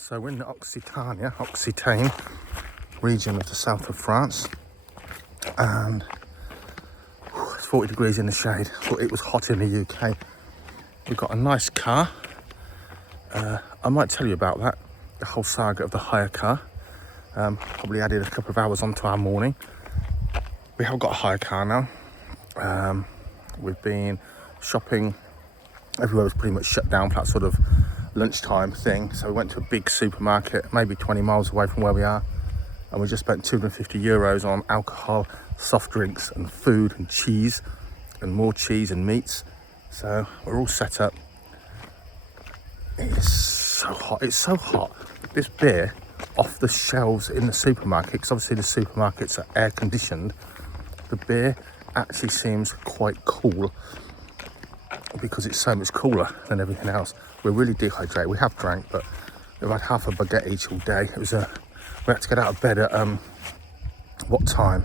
So we're in the Occitania region of the south of France, and it's 40 degrees in the shade. Thought it was hot in the UK. We've got a nice car. I might tell you about that, the whole saga of the hire car. Probably added a couple of hours onto our morning. We have got a hire car now. We've been shopping. Everywhere was pretty much shut down for that sort of lunchtime thing. So we went to a big supermarket, maybe 20 miles away from where we are. And we just spent €250 on alcohol, soft drinks and food and cheese and more cheese and meats. So we're all set up. It's so hot. It's so hot. This beer off the shelves in the supermarket, because obviously the supermarkets are air conditioned, the beer actually seems quite cool because it's so much cooler than everything else. We're really dehydrated. We have drank, but we've had half a baguette each all day. It was we had to get out of bed at what time?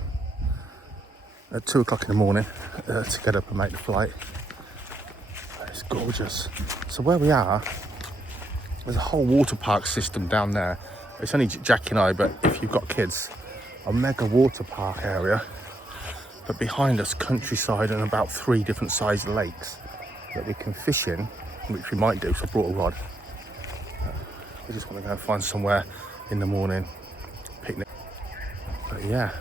At 2 o'clock in the morning to get up and make the flight. It's gorgeous. So where we are, there's a whole water park system down there. It's only Jackie and I, but if you've got kids, a mega water park area. But behind us, countryside and about 3 different sized lakes that we can fish in, which we might do, so I brought a rod. We just want to go and find somewhere in the morning, picnic. But yeah,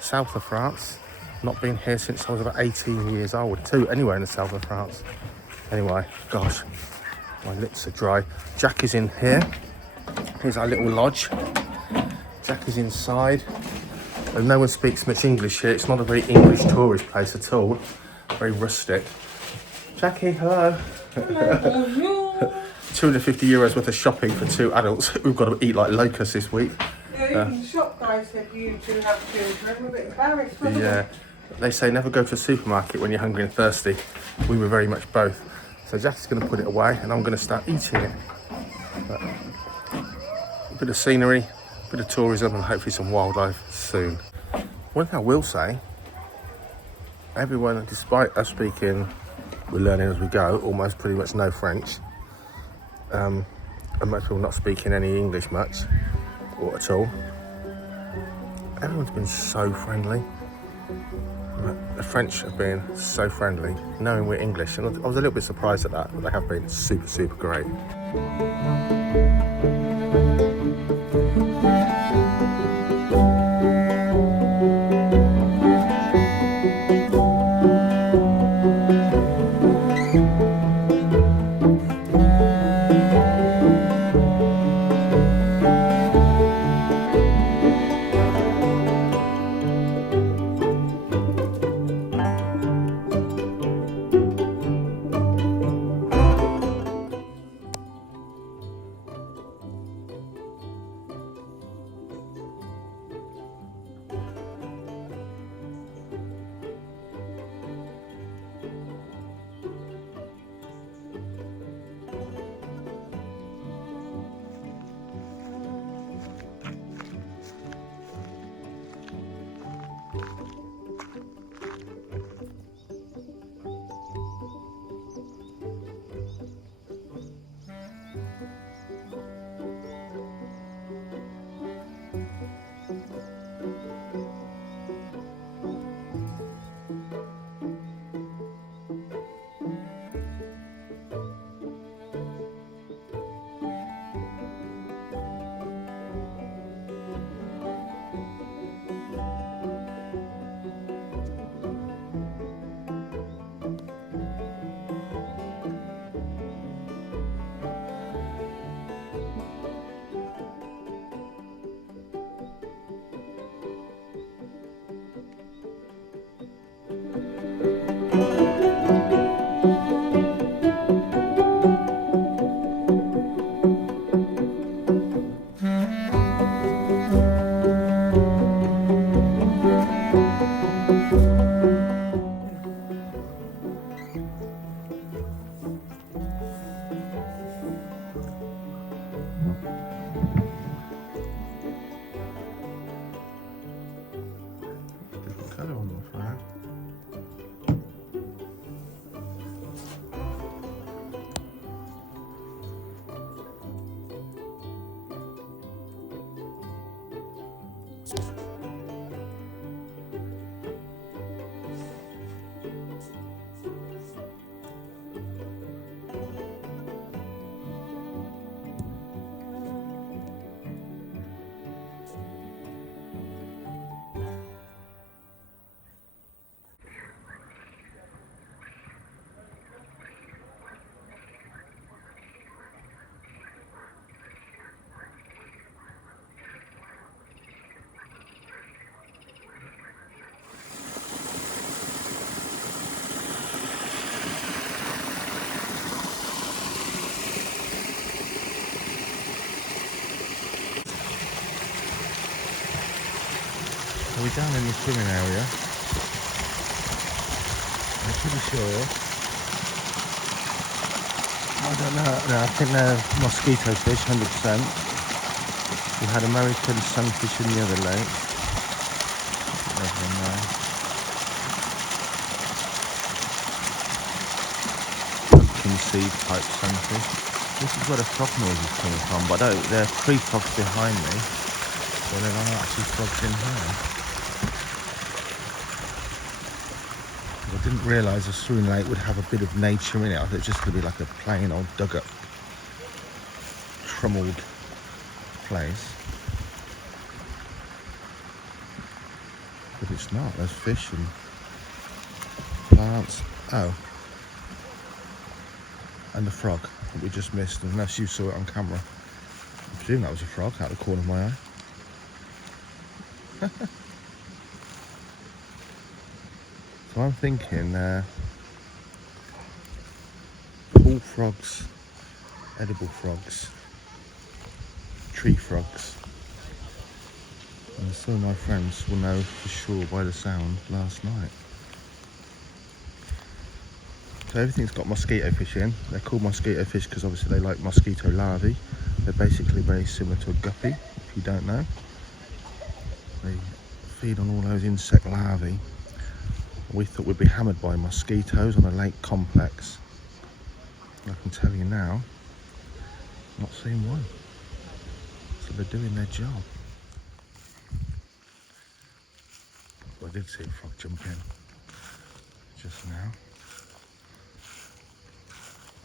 south of France. Not been here since I was about 18 years old, anywhere in the south of France. Anyway, gosh, my lips are dry. Jack is in here. Here's our little lodge. Jack is inside. And no one speaks much English here. It's not a very English tourist place at all. Very rustic. Jackie, hello. Hello. €250 worth of shopping for 2 adults. We've got to eat like locusts this week. Yeah, even the shop guy said you two have children. We're a bit embarrassed. Yeah. They say never go to a supermarket when you're hungry and thirsty. We were very much both. So Jack's going to put it away and I'm going to start eating it. But a bit of scenery, a bit of tourism and hopefully some wildlife soon. One thing I will say, everyone, despite us speaking, we're learning as we go, almost pretty much no French. And most people not speaking any English much, or at all. Everyone's been so friendly. The French have been so friendly, knowing we're English, and I was a little bit surprised at that, but they have been super, super great. be down in the swimming area. I'm pretty sure. I don't know. No, I think they're mosquito fish, 100%. We had American sunfish in the other lake. There's one there. Pumpkin seed type sunfish. This is where the frog noise is coming from, but there are 3 frogs behind me, so there are actually frogs in here. I didn't realise a swimming lake would have a bit of nature in it. I thought it was just going to be like a plain old dug-up, trummelled place. But it's not. There's fish and plants. Oh. And the frog that we just missed, unless you saw it on camera. I presume that was a frog out of the corner of my eye. So I'm thinking pool frogs, edible frogs, tree frogs. And some of my friends will know for sure by the sound last night. So everything's got mosquito fish in. They're called mosquito fish because obviously they like mosquito larvae. They're basically very similar to a guppy, if you don't know. They feed on all those insect larvae. We thought we'd be hammered by mosquitoes on a lake complex. I can tell you now, not seeing one. So they're doing their job. I did see a frog jump in just now.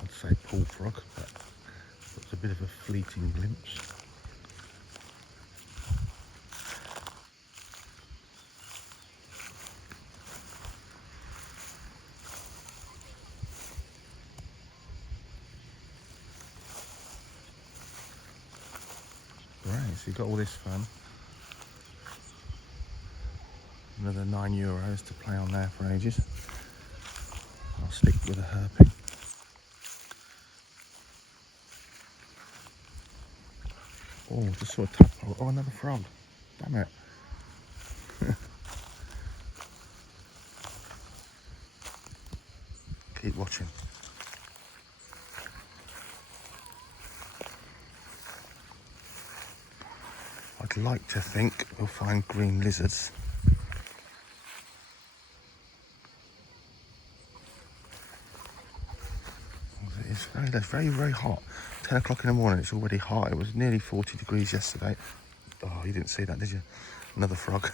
I'd say pool frog, but it was a bit of a fleeting glimpse. Right, so you've got all this fun. Another €9 to play on there for ages. I'll stick with a herping. Oh, just saw a tadpole. Oh, another frog. Damn it. Keep watching. I'd like to think we'll find green lizards. It's very, very hot. 10 o'clock in the morning, it's already hot. It was nearly 40 degrees yesterday. Oh, you didn't see that, did you? Another frog.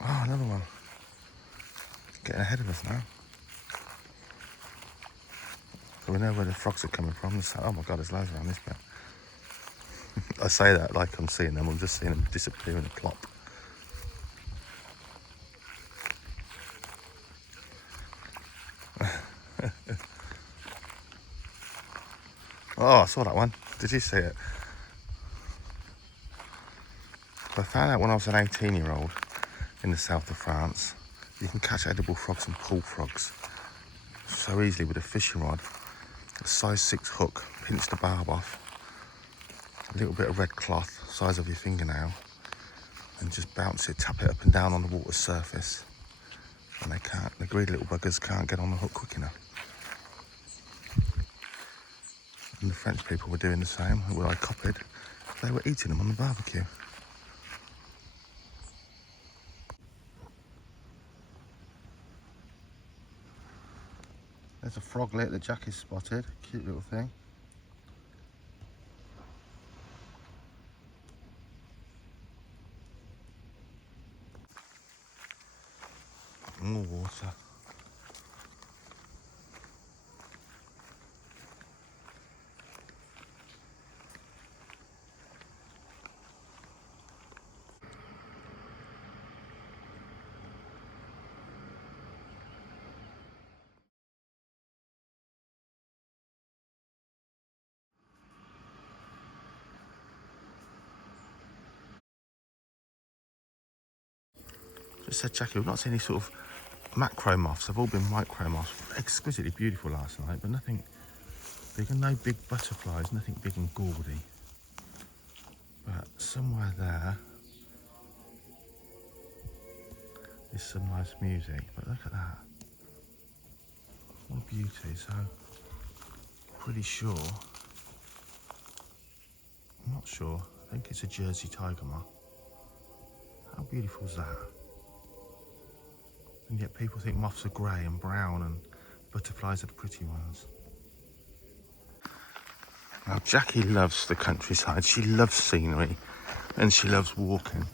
Oh, another one. It's getting ahead of us now. So we know where the frogs are coming from. Oh my God, there's loads around this bit. I say that like I'm seeing them. I'm just seeing them disappear in a plop. Oh, I saw that one. Did you see it? I found out when I was an 18-year-old in the south of France, you can catch edible frogs and pool frogs so easily with a fishing rod. A size 6 hook, pinch the barb off, a little bit of red cloth, size of your fingernail, and just bounce it, tap it up and down on the water's surface. And the greedy little buggers can't get on the hook quick enough. And the French people were doing the same, where I copied. They were eating them on the barbecue. There's a froglet that Jack has spotted, cute little thing. More water. Just said Jackie, we've not seen any sort of macro moths. They've all been micro moths. Exquisitely beautiful last night, but nothing big, and no big butterflies, nothing big and gaudy. But somewhere there is some nice music. But look at that. What a beauty. So, pretty sure, I'm not sure, I think it's a Jersey tiger moth. How beautiful is that? And yet people think moths are grey and brown and butterflies are the pretty ones. Now Jackie loves the countryside, she loves scenery and she loves walking.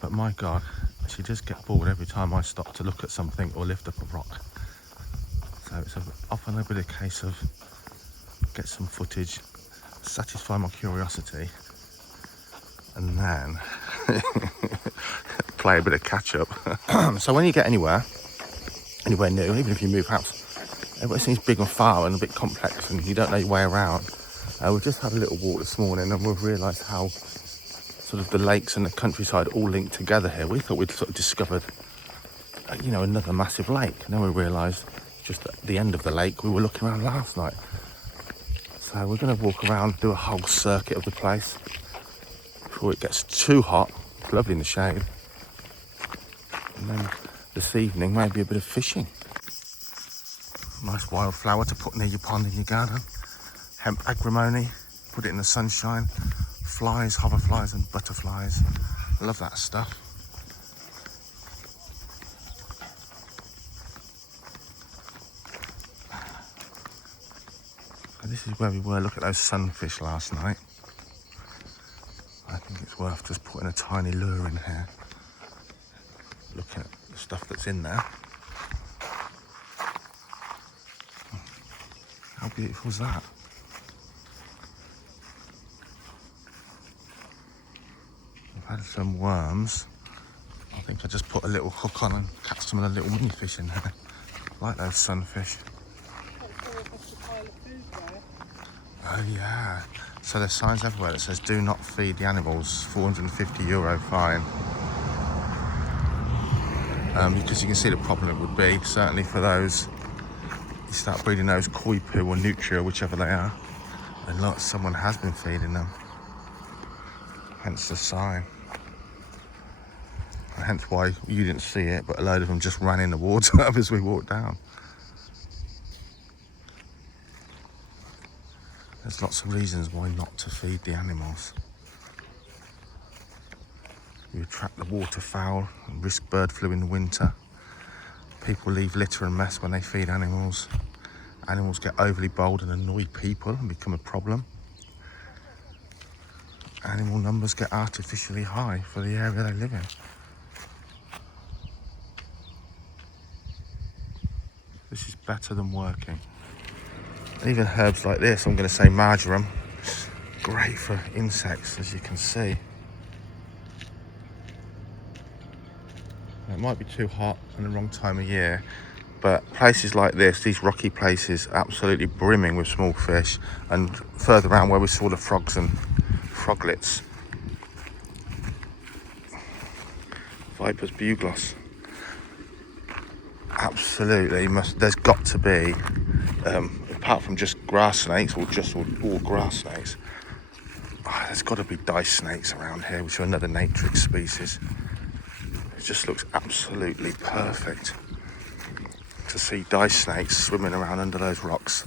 But my God, she does get bored every time I stop to look at something or lift up a rock. So it's often a bit of a case of get some footage, satisfy my curiosity, and then play a bit of catch up. So when you get anywhere new, even if you move house, everything seems big and far and a bit complex and you don't know your way around. We've just had a little walk this morning and we've realised how sort of the lakes and the countryside all linked together here. We thought we'd sort of discovered, you know, another massive lake. And then we realised just at the end of the lake we were looking around last night. So we're going to walk around, do a whole circuit of the place before it gets too hot. It's lovely in the shade. And then this evening maybe a bit of fishing. Nice wildflower to put near your pond in your garden. Hemp agrimony, put it in the sunshine. Flies, hoverflies and butterflies. I love that stuff. And this is where we were. Look at those sunfish last night. I think it's worth just putting a tiny lure in here. Looking at the stuff that's in there. How beautiful is that? I've had some worms. I think I just put a little hook on and catch some of the little mini fish in there. Like those sunfish. Oh yeah. So there's signs everywhere that says do not feed the animals, €450 fine. Because you can see the problem it would be, certainly for those, you start breeding those koi poo or nutria, whichever they are, and look, someone has been feeding them. Hence the sign. And hence why you didn't see it, but a load of them just ran in the water as we walked down. There's lots of reasons why not to feed the animals. You attract the waterfowl and risk bird flu in the winter. People leave litter and mess when they feed animals. Animals get overly bold and annoy people and become a problem. Animal numbers get artificially high for the area they live in. This is better than working. Even herbs like this, I'm going to say marjoram, great for insects, as you can see. It might be too hot and the wrong time of year, but places like this, these rocky places, absolutely brimming with small fish. And further around where we saw the frogs and froglets, Viper's bugloss. Absolutely, there's got to be, apart from just grass snakes or just all grass snakes, there's got to be dice snakes around here, which are another natrix species. It just looks absolutely perfect to see dice snakes swimming around under those rocks,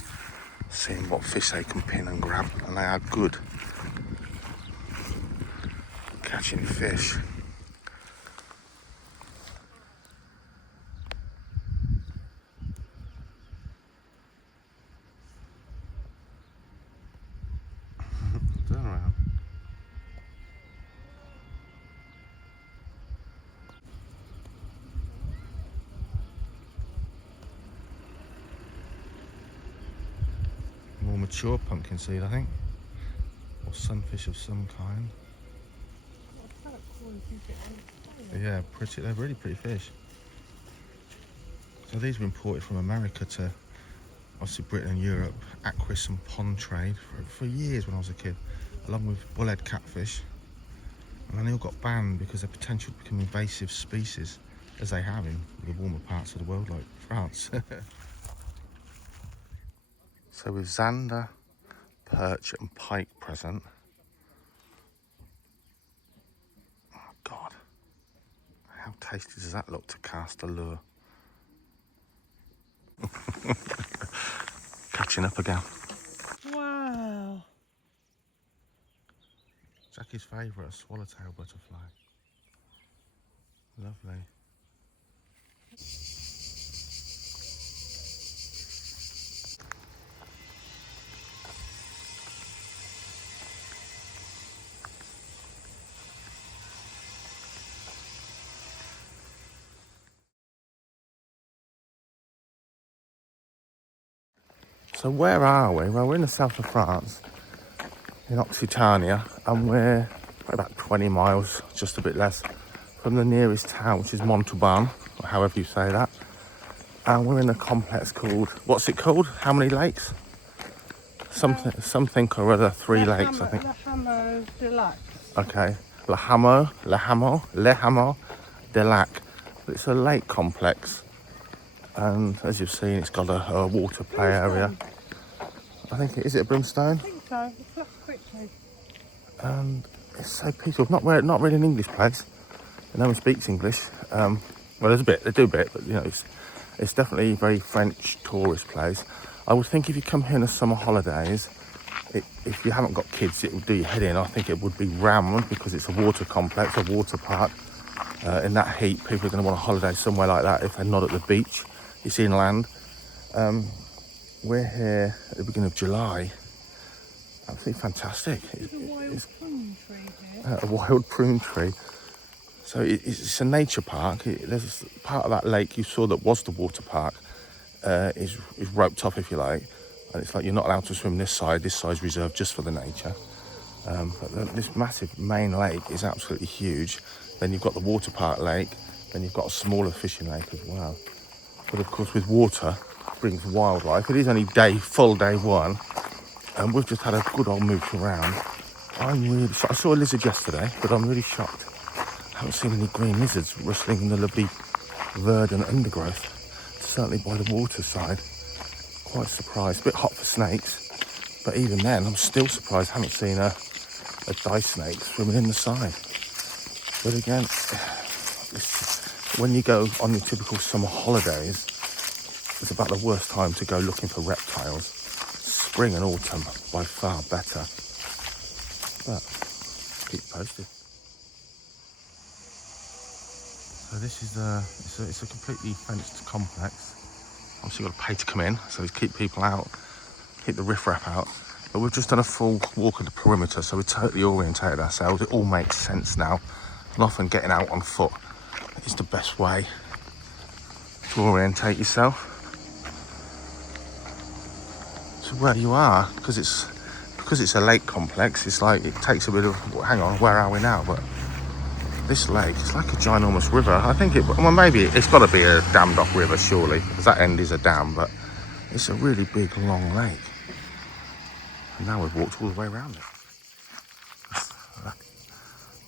seeing what fish they can pin and grab, and they are good catching fish. Turn around. More mature pumpkin seed, I think, or sunfish of some kind. Yeah, pretty. They're really pretty fish. So these were imported from America to obviously Britain and Europe, aquis and pond trade for years when I was a kid, along with bullhead catfish. And then they all got banned because of potential to become invasive species, as they have in the warmer parts of the world, like France. So with zander, perch and pike present. Oh God, how tasty does that look to cast a lure? Catching up again. Wow. Jackie's favourite, a swallowtail butterfly. Lovely. So where are we? Well, we're in the south of France, in Occitania, and we're about 20 miles, just a bit less, from the nearest town, which is Montauban, or however you say that. And we're in a complex called, what's it called? How many lakes? Something or other, three lakes, I think. Le Hameau Deluxe. Okay, Le Hameau de Lac. It's a lake complex, and as you've seen, it's got a water play area. I think is it a brimstone? I think so. It flux quickly. And it's so peaceful. Not really an English place. No one speaks English. Well, there's a bit. They do a bit, but you know, it's definitely a very French tourist place. I would think if you come here in the summer holidays, if you haven't got kids, it will do your head in. I think it would be rammed because it's a water complex, a water park. In that heat, people are going to want a holiday somewhere like that if they're not at the beach. You see inland. We're here at the beginning of July. Absolutely fantastic. There's a wild prune tree here. A wild prune tree. So it's a nature park. There's part of that lake you saw that was the water park is roped off, if you like. And it's like you're not allowed to swim this side. This side's reserved just for the nature. But this massive main lake is absolutely huge. Then you've got the water park lake. Then you've got a smaller fishing lake as well. But of course, with water brings wildlife. It is only full day one, and we've just had a good old mooch around. I saw a lizard yesterday, but I'm really shocked. I haven't seen any green lizards rustling in the lovely verdant undergrowth. Certainly by the water side. Quite surprised. A bit hot for snakes, but even then, I'm still surprised I haven't seen a dice snake swimming in the side. But again, when you go on your typical summer holidays, it's about the worst time to go looking for reptiles. Spring and autumn, by far better. But, keep posted. So this is it's a completely fenced complex. Obviously you've got to pay to come in, so we keep people out, keep the riffraff out. But we've just done a full walk of the perimeter, so we totally orientated ourselves. It all makes sense now. And often getting out on foot is the best way to orientate yourself to where you are, because it's a lake complex. It's like it takes a bit of hang on, where are we now? But this lake, it's like a ginormous river. I think maybe it's got to be a dammed off river, surely, because that end is a dam. But it's a really big, long lake. And now we've walked all the way around it.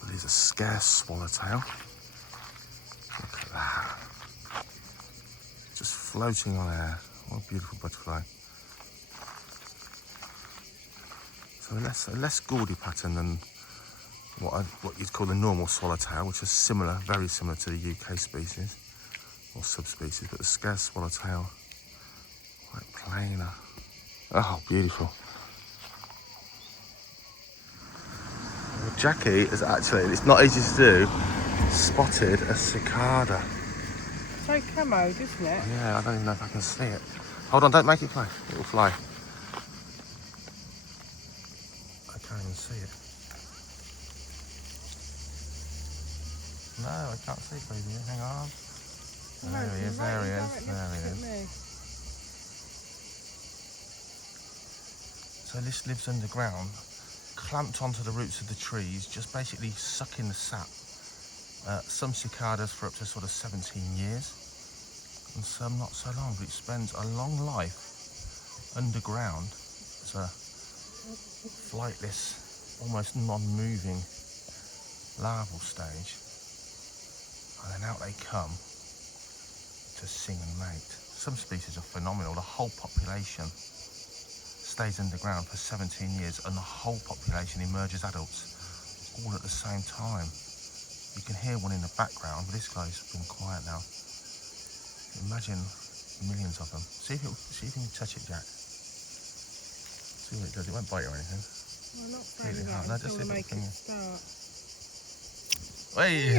There's a scarce swallowtail. Look at that. Just floating on air. What a beautiful butterfly. So a less gaudy pattern than what you'd call the normal swallowtail, which is very similar to the UK species or subspecies, but the scarce swallowtail, quite plainer. Oh, beautiful. Well, Jackie has actually, it's not easy to do, spotted a cicada. So camo, isn't it? Yeah, I don't even know if I can see it. Hold on, don't make it fly. It will fly. I can't even see it. No, I can't see it, baby. Hang on. There he is, there he is, there he is. So this lives underground, clamped onto the roots of the trees, just basically sucking the sap. Some cicadas for up to sort of 17 years, and some not so long, but it spends a long life underground. It's a flightless, almost non-moving larval stage. And then out they come to sing and mate. Some species are phenomenal. The whole population stays underground for 17 years and the whole population emerges adults all at the same time. You can hear one in the background, but this guy's been quiet now. Imagine millions of them. See if you can touch it, Jack. See what it does. It won't bite you or anything. Well, not Really hard. No, just until hit make the it finger. start. Hey!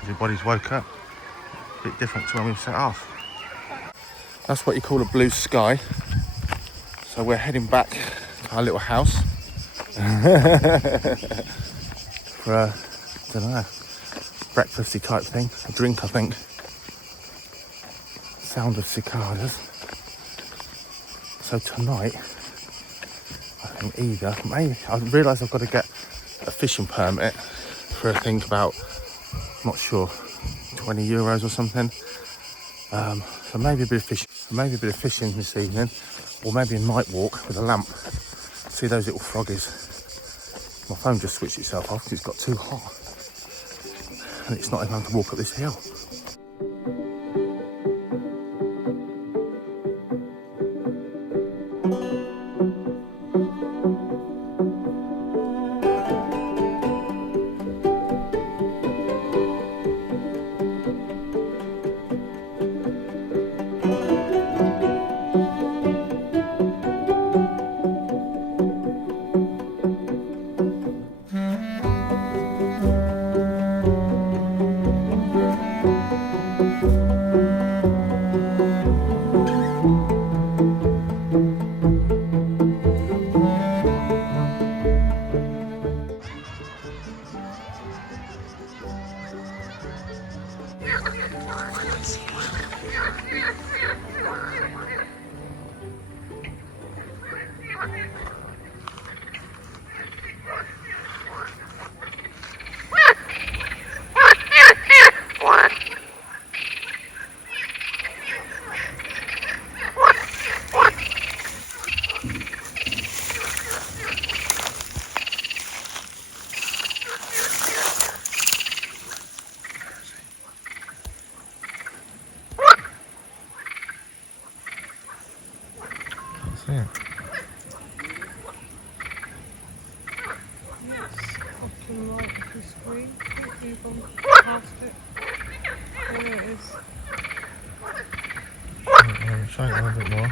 Everybody's woke up. A bit different to when we set off. That's what you call a blue sky. So we're heading back to our little house for a, I don't know, breakfasty type thing, a drink I think. Sound of cicadas. So tonight, I think maybe, I realise I've got to get a fishing permit for I think about, I'm not sure, 20 euros or something. So maybe a bit of fishing this evening, or maybe a night walk with a lamp. See those little froggies. My phone just switched itself off because it's got too hot, and it's not enough to walk up this hill. Yeah. Looking right at the screen. I think you've gone past it. There it is. Try it a little bit more.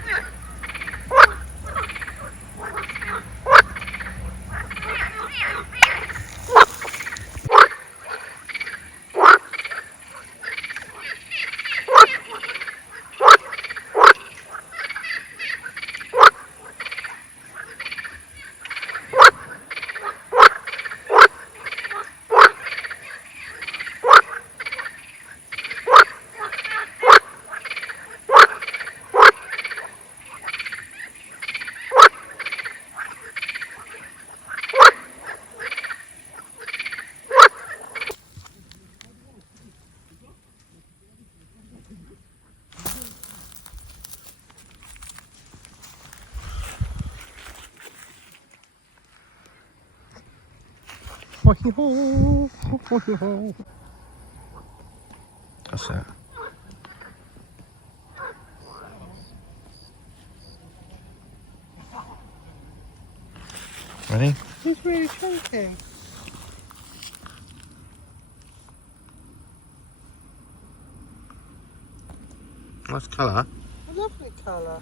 That's it. Ready? He's really chunky. Nice colour. A lovely colour.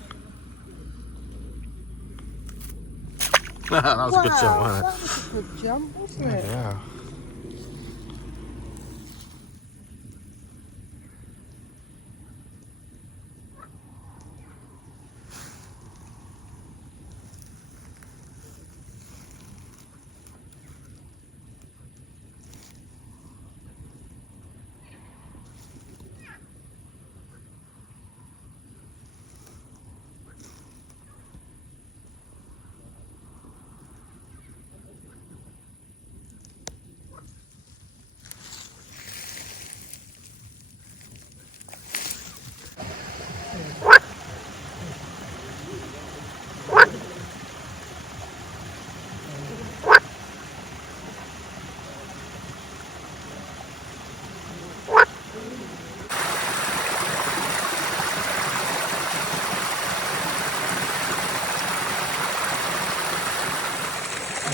That was a good jump, wasn't it? That was a good jump, wasn't it? Yeah.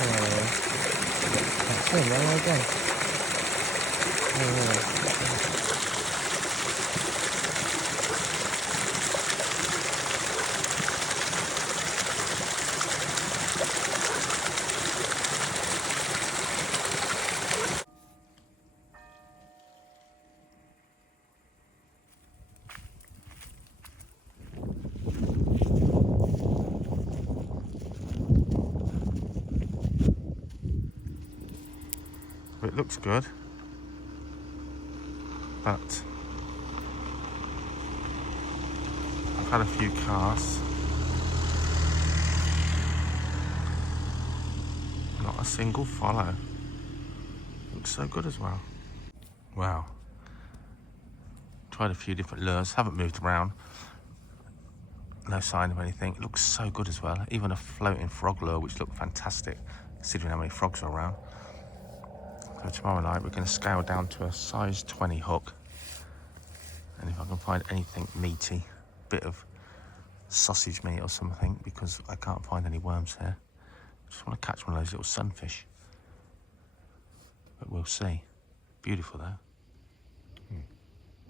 That's it, there we go. It looks good, but I've had a few casts, not a single follow. Looks so good as well. Wow. Tried a few different lures, haven't moved around. No sign of anything. It looks so good as well. Even a floating frog lure, which looked fantastic, considering how many frogs are around. So tomorrow night we're going to scale down to a size 20 hook. And if I can find anything meaty, bit of sausage meat or something, because I can't find any worms here. I just want to catch one of those little sunfish. But we'll see. Beautiful though.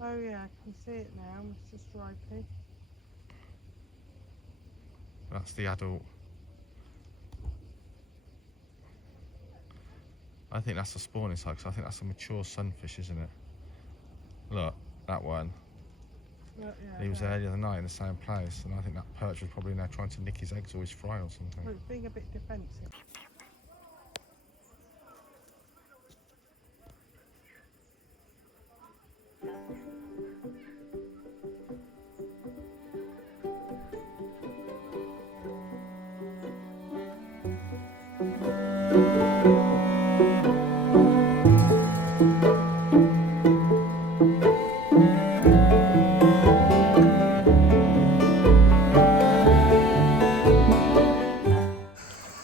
Oh yeah, I can see it now, Mr. Stripey. That's the adult. I think that's the spawning side, because I think that's a mature sunfish, isn't it? Look, that one. Yeah, He was there the other night in the same place, and I think that perch was probably now trying to nick his eggs or his fry or something. Well, it's being a bit defensive.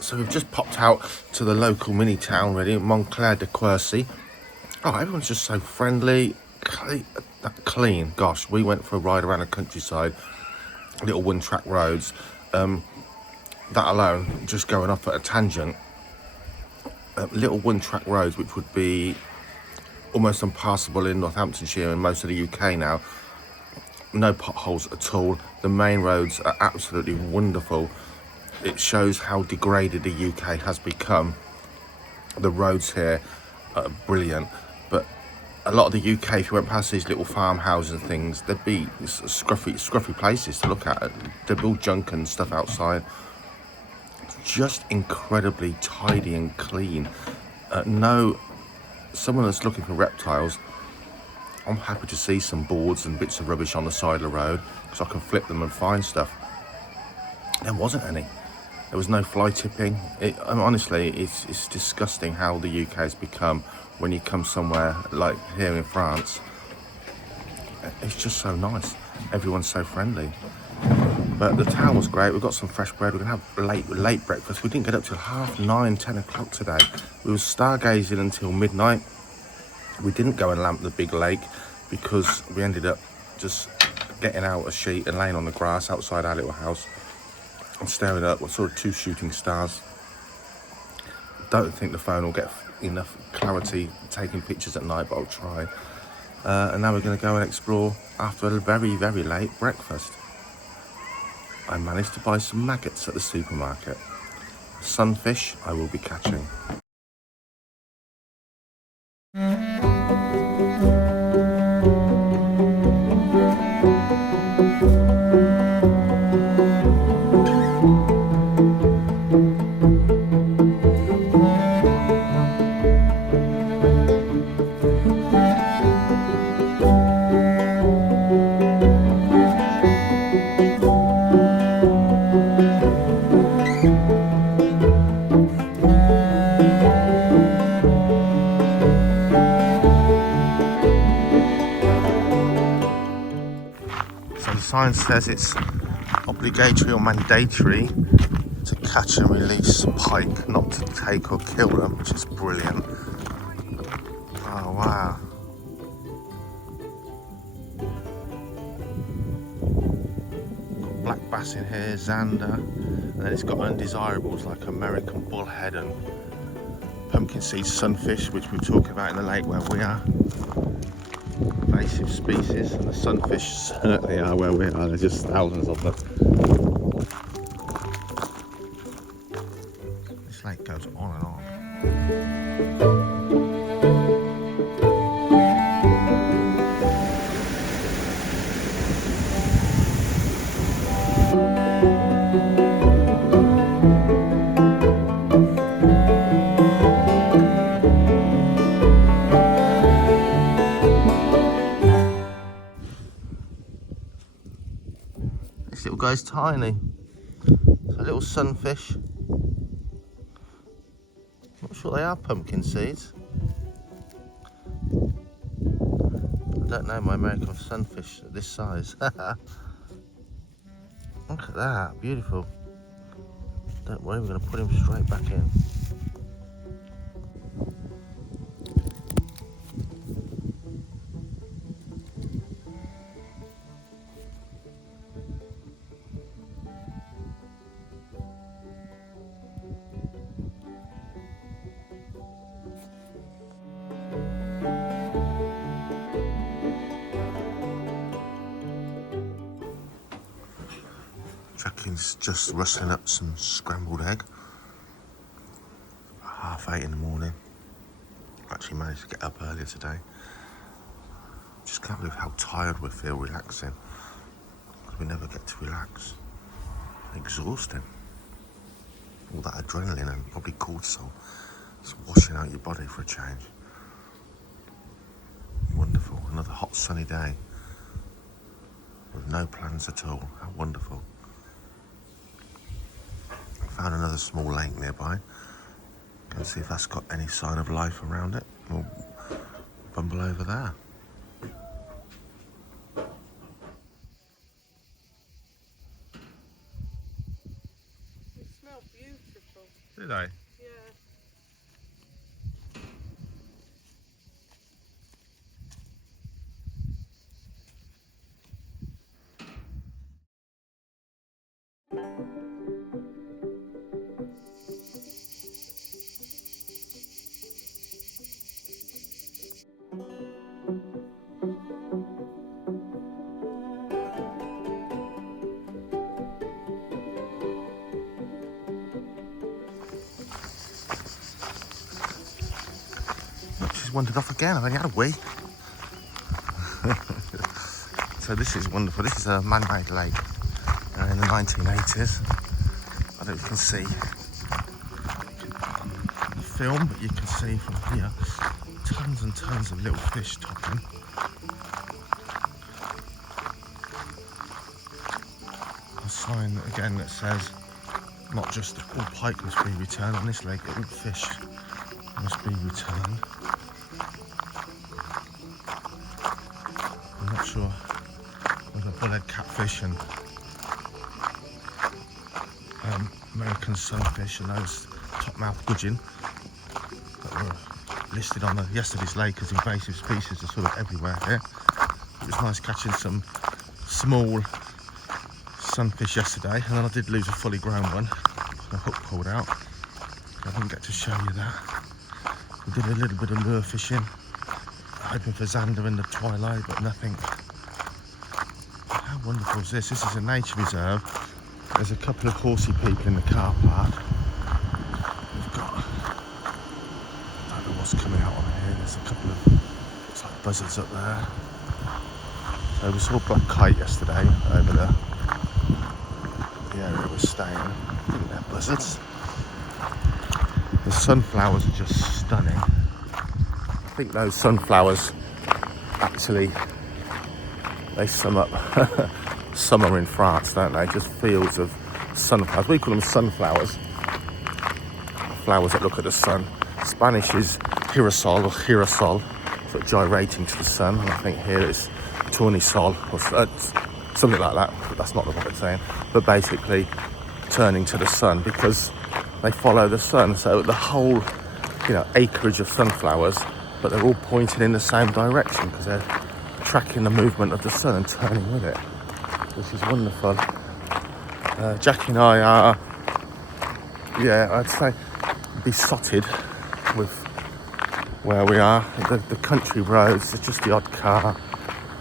So we've just popped out to the local mini town, really, Monclere de Quercy. Oh, everyone's just so friendly, clean. Gosh, we went for a ride around the countryside, little one-track roads. That alone, just going off at a tangent, little one-track roads, which would be almost impassable in Northamptonshire and most of the UK now. No potholes at all. The main roads are absolutely wonderful. It shows how degraded the UK has become. The roads here are brilliant, but a lot of the UK, if you went past these little farmhouses and things, there'd be scruffy places to look at. There'd be all junk and stuff outside. Just incredibly tidy and clean. Someone that's looking for reptiles, I'm happy to see some boards and bits of rubbish on the side of the road, because I can flip them and find stuff. There wasn't any. There was no fly tipping. Honestly, it's disgusting how the UK has become when you come somewhere like here in France. It's just so nice. Everyone's so friendly. But the town was great. We got some fresh bread. We're going to have late breakfast. We didn't get up till 9:30, 10 o'clock today. We were stargazing until midnight. We didn't go and lamp the big lake because we ended up just getting out a sheet and laying on the grass outside our little house and staring up what sort of 2 shooting stars. Don't think the phone will get enough clarity taking pictures at night, but I'll try. And now we're going to go and explore after a very, very late breakfast. I managed to buy some maggots at the supermarket. Sunfish I will be catching. So the sign says it's obligatory or mandatory to catch and release pike, not to take or kill them, which is brilliant. Oh wow. Got black bass in here, zander, and then it's got undesirables like American bullhead and pumpkin seed sunfish, which we're talking about in the lake where we are. Invasive species, and the sunfish certainly are where we are. There's just thousands of them. This lake goes on and on. This little guy's tiny. It's a little sunfish. Not sure they are pumpkin seeds. I don't know my American sunfish at this size. Look at that, beautiful. Don't worry, we're going to put him straight back in. Jackie's just rustling up some scrambled egg. 8:30 in the morning. Actually managed to get up earlier today. Just can't believe how tired we feel relaxing. We never get to relax. Exhausting. All that adrenaline and probably cortisol. Just washing out your body for a change. Wonderful. Another hot sunny day. With no plans at all. How wonderful. Found another small lake nearby. Go and see if that's got any sign of life around it. We'll bumble over there. They smell beautiful. Do they? Yeah. She's wandered off again. I've only had a wee. So this is wonderful. This is a man-made lake in the 1980s. I don't know if you can see the film, but you can see from here tons and tons of little fish topping. A sign again that says not just all pike must be returned on this lake, all fish must be returned. I'm not sure whether bullhead catfish and American sunfish and those topmouth gudgeon that were listed on yesterday's lake as invasive species are sort of everywhere here. It was nice catching some small sunfish yesterday, and then I did lose a fully grown one. The hook pulled out. I didn't get to show you that. We did a little bit of lure fishing, hoping for zander in the twilight, but nothing. How wonderful is this? This is a nature reserve. There's a couple of horsey people in the car park. We've got, I don't know what's coming out on here. There's a couple of, looks like buzzards up there. So we saw black kite yesterday over the area we're staying. I think they're buzzards. The sunflowers are just stunning. I think those sunflowers actually, they sum up summer in France, don't they? Just fields of sunflowers. We call them sunflowers. Flowers that look at the sun. Spanish is girasol or girasol, sort of gyrating to the sun. And I think here it's tournesol or something like that. But that's not what it's saying. But basically turning to the sun because they follow the sun. So the whole, acreage of sunflowers, but they're all pointing in the same direction because they're tracking the movement of the sun and turning with it, which is wonderful. Jackie and I are, I'd say besotted with where we are. The country roads, there's just the odd car.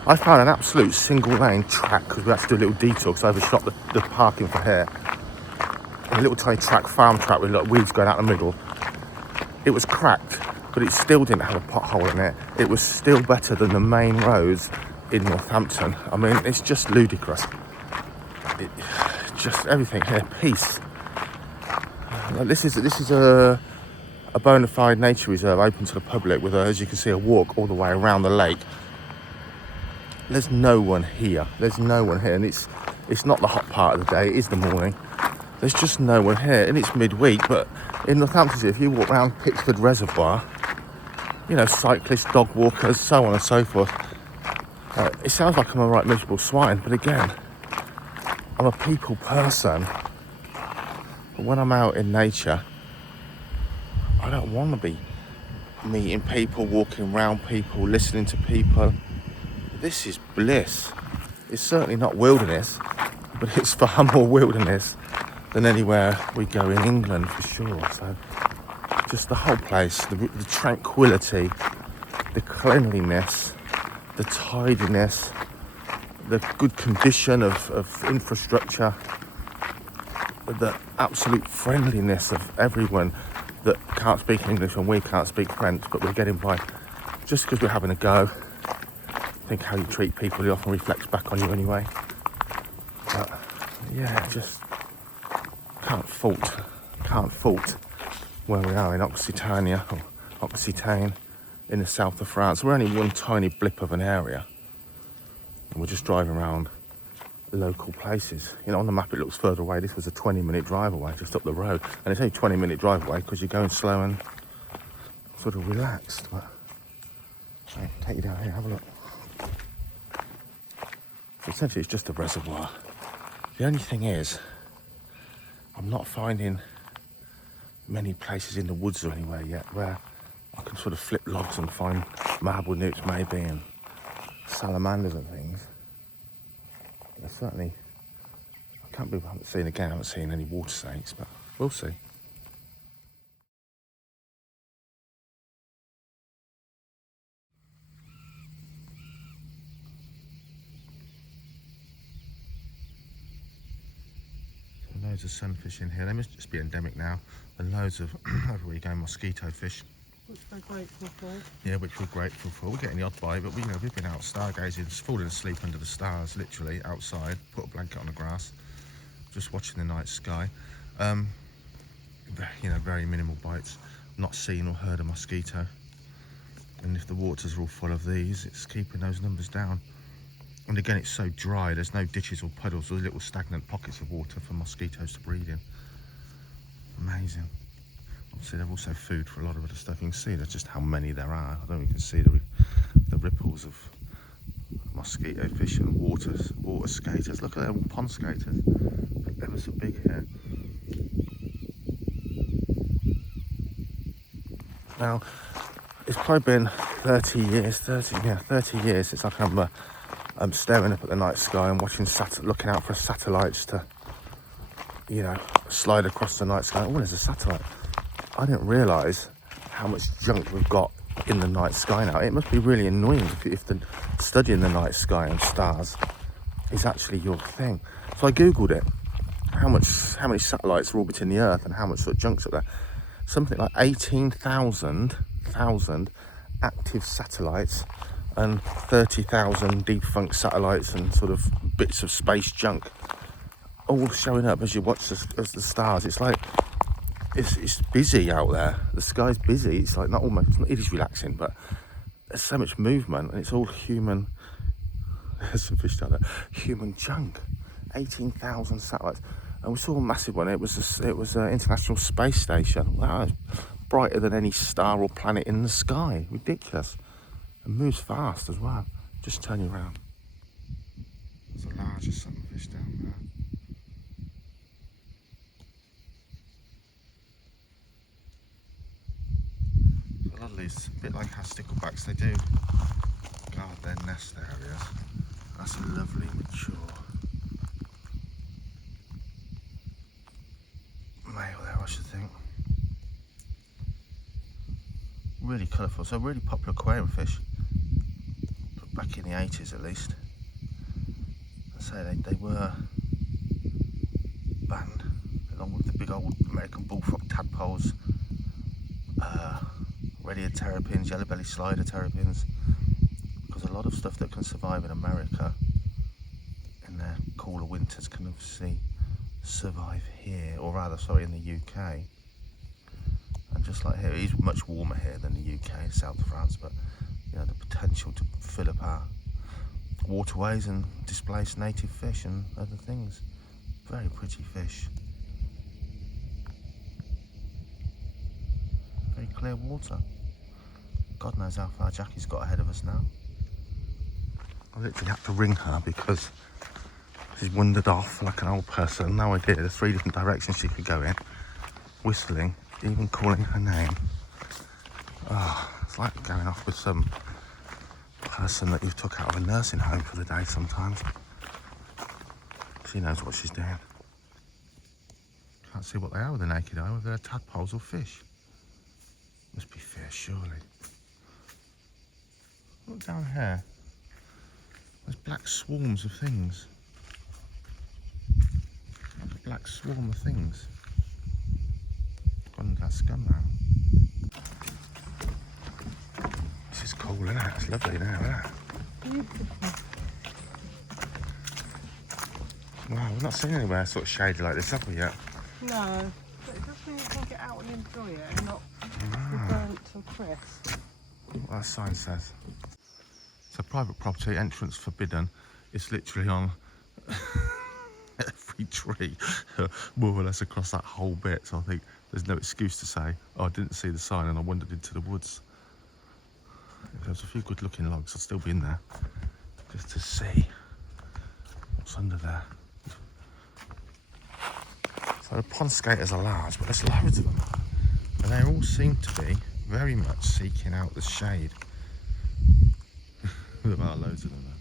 I found an absolute single lane track because we had to do a little detour because I overshot the parking for here. A little tiny track, farm track with like weeds going out the middle. It was cracked, but it still didn't have a pothole in it. It was still better than the main roads in Northampton. I mean, it's just ludicrous. Just everything here, peace. This is a bona fide nature reserve open to the public with, as you can see, a walk all the way around the lake. There's no one here. There's no one here, and it's not the hot part of the day. It is the morning. There's just no one here, and it's midweek. But in Northamptonshire, if you walk around Pittsford Reservoir, you know, cyclists, dog walkers, so on and so forth. It sounds like I'm a right miserable swine, but again, I'm a people person. But when I'm out in nature, I don't want to be meeting people, walking around people, listening to people. This is bliss. It's certainly not wilderness, but it's far more wilderness than anywhere we go in England for sure. So just the whole place, the tranquility, the cleanliness, the tidiness, the good condition of infrastructure, the absolute friendliness of everyone that can't speak English and we can't speak French, but we're getting by just because we're having a go. I think how you treat people, it often reflects back on you anyway. But yeah, just can't fault where we are in Occitania, or Occitanie, in the south of France. We're only one tiny blip of an area, and we're just driving around local places. You know, on the map it looks further away. This was a 20-minute drive away, just up the road, and it's only a 20-minute drive away because you're going slow and sort of relaxed. But I'll take you down here, have a look. So essentially it's just a reservoir. The only thing is, I'm not finding many places in the woods or anywhere yet where I can sort of flip logs and find marble newts maybe and salamanders and things. There's certainly, I can't believe I haven't seen any water snakes, but we'll see. Loads of sunfish in here. They must just be endemic now. And loads of, everywhere you go, mosquito fish. Which we're grateful for. Yeah, which we're grateful for. We're getting the odd bite, but we've been out stargazing, just falling asleep under the stars, literally outside. Put a blanket on the grass, just watching the night sky. Very minimal bites. Not seen or heard a mosquito. And if the waters are all full of these, it's keeping those numbers down. And again, it's so dry, there's no ditches or puddles or little stagnant pockets of water for mosquitoes to breed in. Amazing. Obviously, they're also food for a lot of other stuff. You can see there's just how many there are. I don't know if you can see the ripples of mosquito fish and water skaters. Look at them, pond skaters. They're ever so big here. Now, it's probably been 30 years since I can remember staring up at the night sky and looking out for satellites to, slide across the night sky. Oh, there's a satellite. I didn't realise how much junk we've got in the night sky now. It must be really annoying if studying the night sky and stars is actually your thing. So I googled it. How many satellites are orbiting the Earth and how much sort of junk's up there? Something like 18,000 active satellites and 30,000 defunct satellites and sort of bits of space junk all showing up as you watch the stars. It's like it's busy out there. The sky's busy. It's like it is relaxing, but there's so much movement and it's all human. There's some fish down there. Human junk. 18,000 satellites, and we saw a massive one. It was an International Space Station. Wow, brighter than any star or planet in the sky. Ridiculous. And moves fast as well. Just turn you around. There's a larger sunfish down there. A lot of these, a bit like how sticklebacks, they do guard their nest areas. That's a lovely mature male there, I should think. Really colourful. So really popular aquarium fish. Back in the 80s at least. I say they were banned along with the big old American bullfrog tadpoles, red-eared terrapins, yellow-belly slider terrapins, because a lot of stuff that can survive in America in their cooler winters can obviously survive here, or rather, sorry, in the UK. And just like here, it is much warmer here than the UK, South France, but you know, the potential to fill up our waterways and displace native fish and other things. Very pretty fish. Very clear water. God knows how far Jackie's got ahead of us now. I literally had to ring her because she's wandered off like an old person. No idea, there's 3 different directions she could go in. Whistling, even calling her name. Oh, it's like going off with some person that you've took out of a nursing home for the day sometimes. She knows what she's doing. Can't see what they are with the naked eye, whether they're tadpoles or fish. Must be fish, surely. Look down here. There's black swarms of things. Like a black swarm of things. Gone into that scum now. This is cool, isn't it? It's lovely now, isn't it? Beautiful. Wow, we've not seen anywhere sort of shady like this, have we yet? No, but it does mean you can get out and enjoy it and not be burnt to a crisp. What that sign says. It's a private property, entrance forbidden. It's literally on every tree, more or less across that whole bit. So I think there's no excuse to say, oh, I didn't see the sign and I wandered into the woods. If there was a few good looking logs, I'd still be in there just to see what's under there. So the pond skaters are large, but there's loads of them. And they all seem to be very much seeking out the shade. There are loads of them though.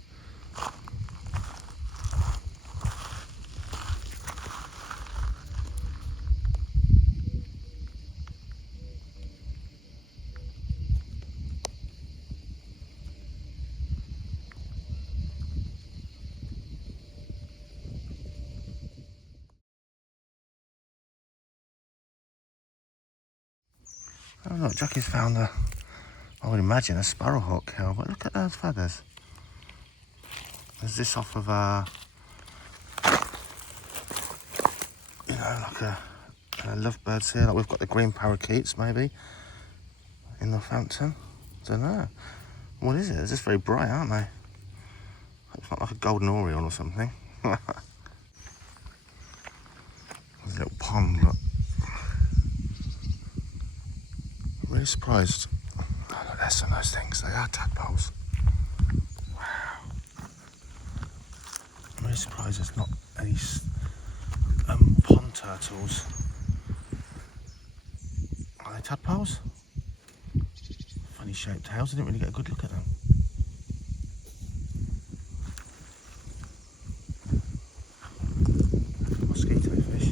Oh look, Jackie's found a, I would imagine a sparrowhawk hill, but look at those feathers. Is this off of you know, like a lovebirds here, like we've got the green parakeets maybe in Northampton? Don't know. What is it? They're just very bright, aren't they? It's not like a golden oriole or something. There's a little pond, look. I'm really surprised. Oh, look, there's some of those things. They are tadpoles. Wow. I'm really surprised there's not any pond turtles. Are they tadpoles? Funny shaped tails. I didn't really get a good look at them. Mosquito fish.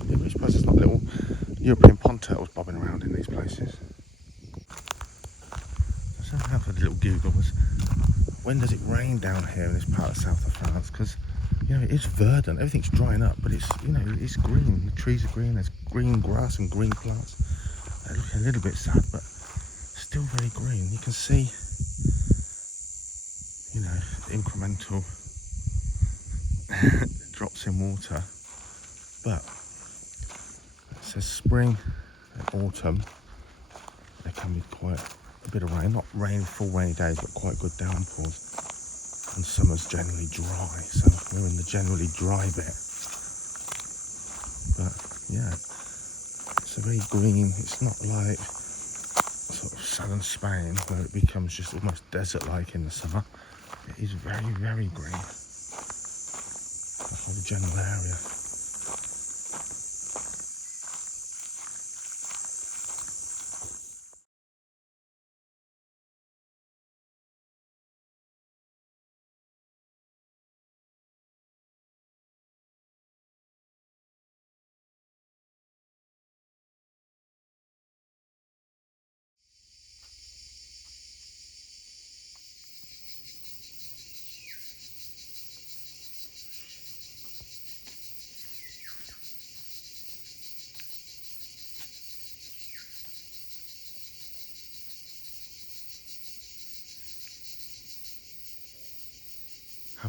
I'm really surprised there's not little European pond turtles bobbing around in these places. So I have a little Google was, when does it rain down here in this part of south of France? Because you know, it's verdant, everything's drying up, but it's, you know, it's green. The trees are green, there's green grass and green plants. They look a little bit sad, but still very green. You can see, you know, incremental drops in water, but it says spring and autumn. There can be quite a bit of rain, not rain, full rainy days, but quite good downpours. And summer's generally dry, so we're in the generally dry bit. But yeah, it's a very green, it's not like sort of southern Spain where it becomes just almost desert-like in the summer. It is very, very green, the whole general area.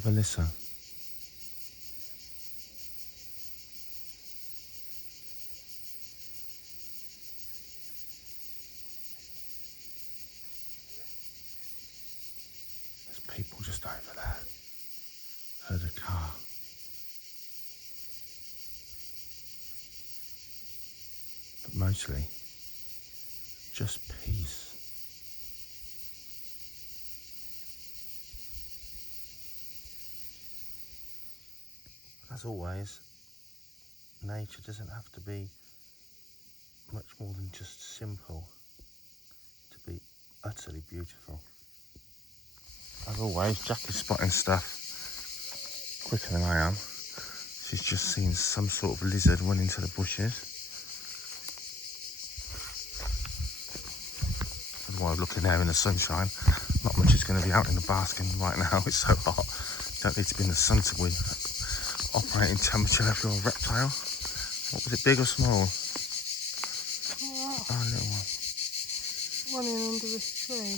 have a listen. There's people just over there. Heard a car. But mostly just peace. As always, nature doesn't have to be much more than just simple to be utterly beautiful. As always, Jack is spotting stuff quicker than I am. She's just seen some sort of lizard run into the bushes. That's why I'm looking there in the sunshine. Not much is going to be out in the basking right now. It's so hot. Don't need to be in the sun to be operating temperature if you're a reptile. What was it, big or small? Oh, a little one. Running under this tree.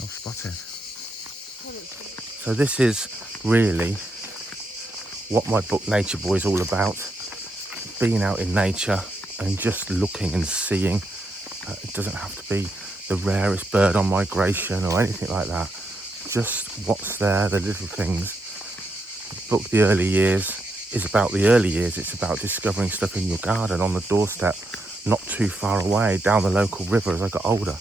Well spotted. So this is really what my book Nature Boy is all about. Being out in nature and just looking and seeing. It doesn't have to be the rarest bird on migration or anything like that. Just what's there, the little things. The book The Early Years is about the early years. It's about discovering stuff in your garden, on the doorstep, not too far away, down the local river as I got older.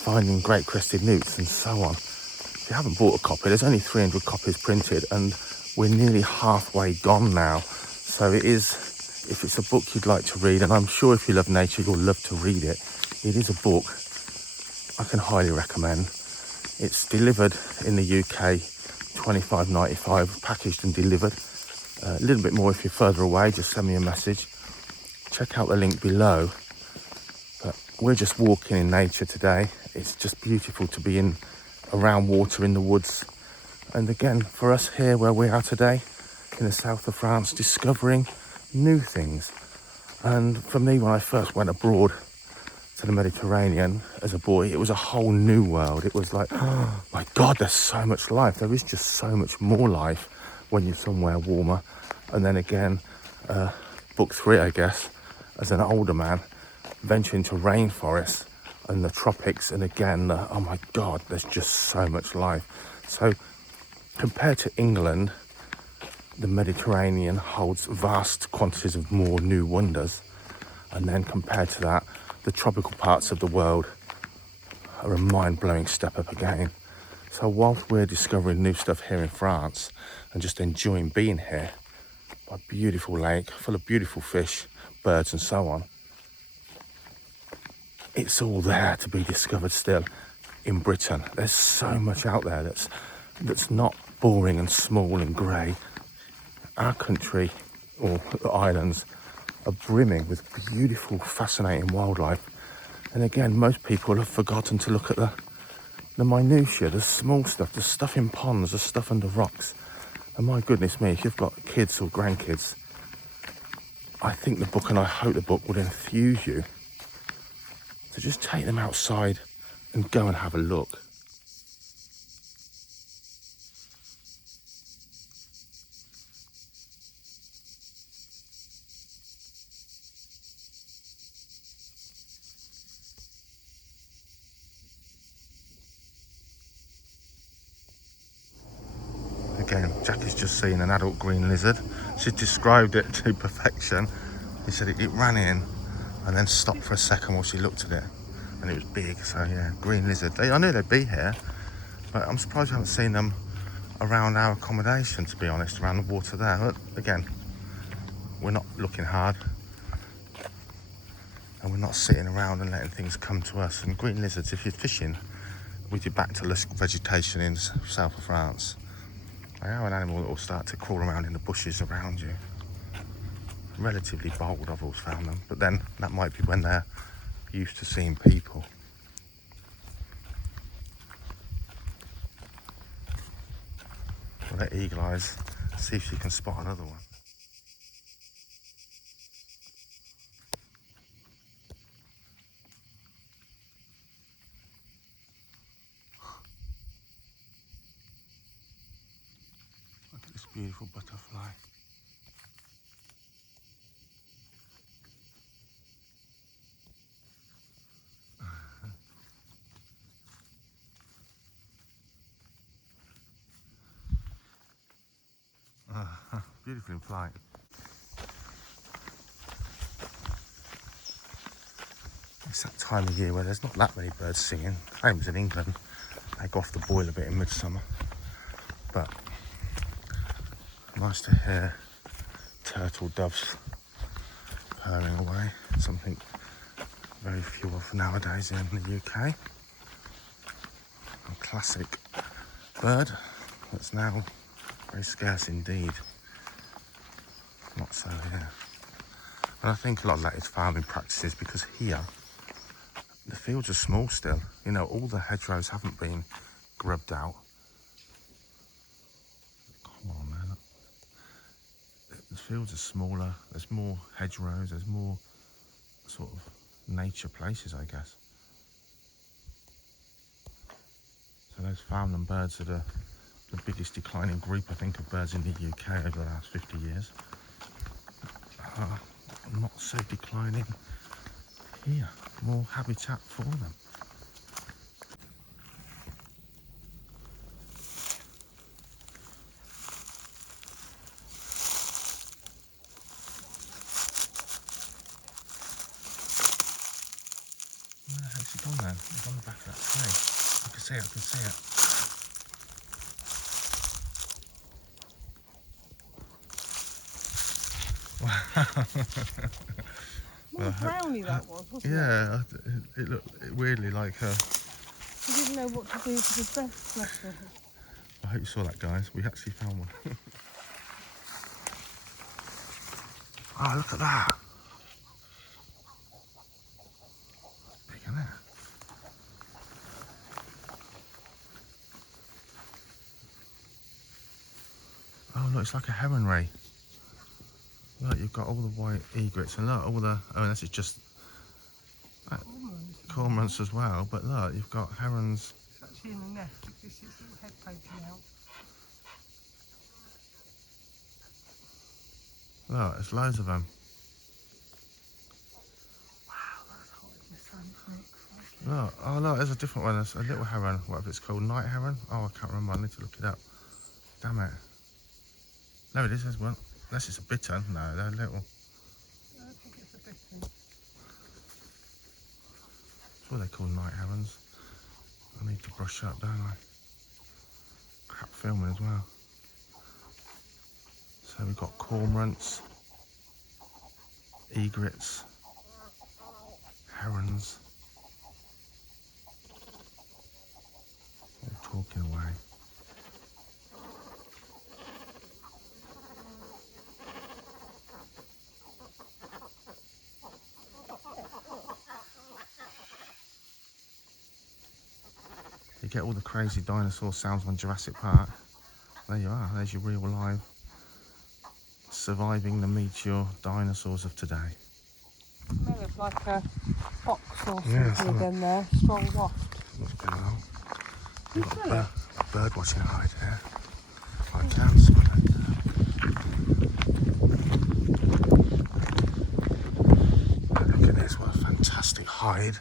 Finding great crested newts and so on. If you haven't bought a copy, there's only 300 copies printed and we're nearly halfway gone now. So it is, if it's a book you'd like to read, and I'm sure if you love nature, you'll love to read it. It is a book I can highly recommend. It's delivered in the UK, £25.95, packaged and delivered. A little bit more if you're further away, just send me a message. Check out the link below. But we're just walking in nature today. It's just beautiful to be around water in the woods. And again, for us here where we are today, in the south of France, discovering new things. And for me, when I first went abroad to the Mediterranean as a boy, it was a whole new world. It was like, oh my God, there's so much life. There is just so much more life when you're somewhere warmer. And then again, book 3, I guess, as an older man, venturing to rainforests and the tropics. And again, oh my God, there's just so much life. So compared to England, the Mediterranean holds vast quantities of more new wonders. And then compared to that, the tropical parts of the world are a mind-blowing step up again. So whilst we're discovering new stuff here in France and just enjoying being here, by a beautiful lake full of beautiful fish, birds and so on, it's all there to be discovered still in Britain. There's so much out there that's not boring and small and grey. Our country, or the islands, are brimming with beautiful, fascinating wildlife. And again, most people have forgotten to look at the minutiae, the small stuff, the stuff in ponds, the stuff under rocks. And my goodness me, if you've got kids or grandkids, I think the book, and I hope the book, would enthuse you to just take them outside and go and have a look. Again, Jack has just seen an adult green lizard. She described it to perfection. He said it ran in and then stopped for a second while she looked at it, and it was big. So yeah, green lizard. I knew they'd be here, but I'm surprised I haven't seen them around our accommodation, to be honest, around the water there. But again, we're not looking hard and we're not sitting around and letting things come to us. And green lizards, if you're fishing with your back to lush vegetation in the south of France, they are an animal that will start to crawl around in the bushes around you. Relatively bold, I've always found them, but then that might be when they're used to seeing people. We'll let Eagle Eyes see if she can spot another one. beautiful butterfly. Beautiful in flight. It's that time of year where there's not that many birds singing. Same as in England. They go off the boil a bit in midsummer. But nice to hear turtle doves purring away. Something very few of nowadays in the UK. A classic bird that's now very scarce indeed. Not so here. And I think a lot of that is farming practices, because here the fields are small still. You know, all the hedgerows haven't been grubbed out. Come on, man. The fields are smaller. There's more hedgerows. There's more sort of nature places, I guess. So those farmland birds are the biggest declining group, I think, of birds in the UK over the last 50 years. Not so declining here. More habitat for them. Where the heck's he gone then? He's on the back of that tree. I can see it, I can see it. What a brownie that was, wasn't it? Yeah, it looked weirdly like her. He didn't know what to do for his best, bless her. I hope you saw that, guys. We actually found one. Oh, look at that. Big, isn't it? Oh, look, it's like a heron ray. Look, you've got all the white egrets, and look, all the... Oh, this is just cormorants as well, but look, you've got herons. It's actually in the nest. This is little head poking out. Look, there's loads of them. Wow, that's hot in the sun, isn't it? Look, oh look, there's a different one. There's a little heron, whatever it's called, night heron. Oh, I can't remember. I need to look it up. Damn it. No, it is. There's one. Unless it's a bittern. No, they're little. I don't think it's a bittern. That's what they call night herons. I need to brush up, don't I? Crap filming as well. So we've got cormorants, egrets, herons. All talking away. You get all the crazy dinosaur sounds on Jurassic Park. There you are, there's your real live surviving the meteor dinosaurs of today. Smells like a fox or something Yeah, again there. Strong waft. What's going on? You've got a bird watching hide here. I can smell it. Look at this, what a fantastic hide.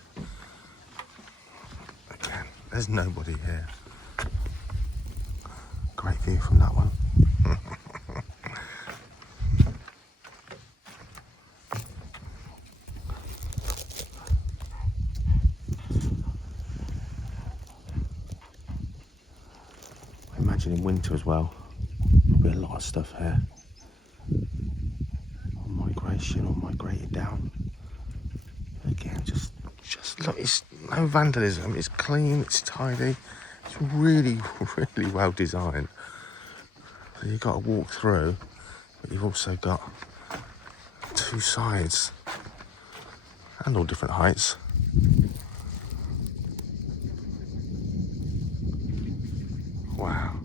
Again, there's nobody here. Great view from that one. I imagine in winter as well, there'll be a lot of stuff here. On migration or migrated down. Again, just look, it's no vandalism, it's clean, it's tidy, it's really, really well designed. So you've got to walk through, but you've also got two sides, and all different heights. Wow.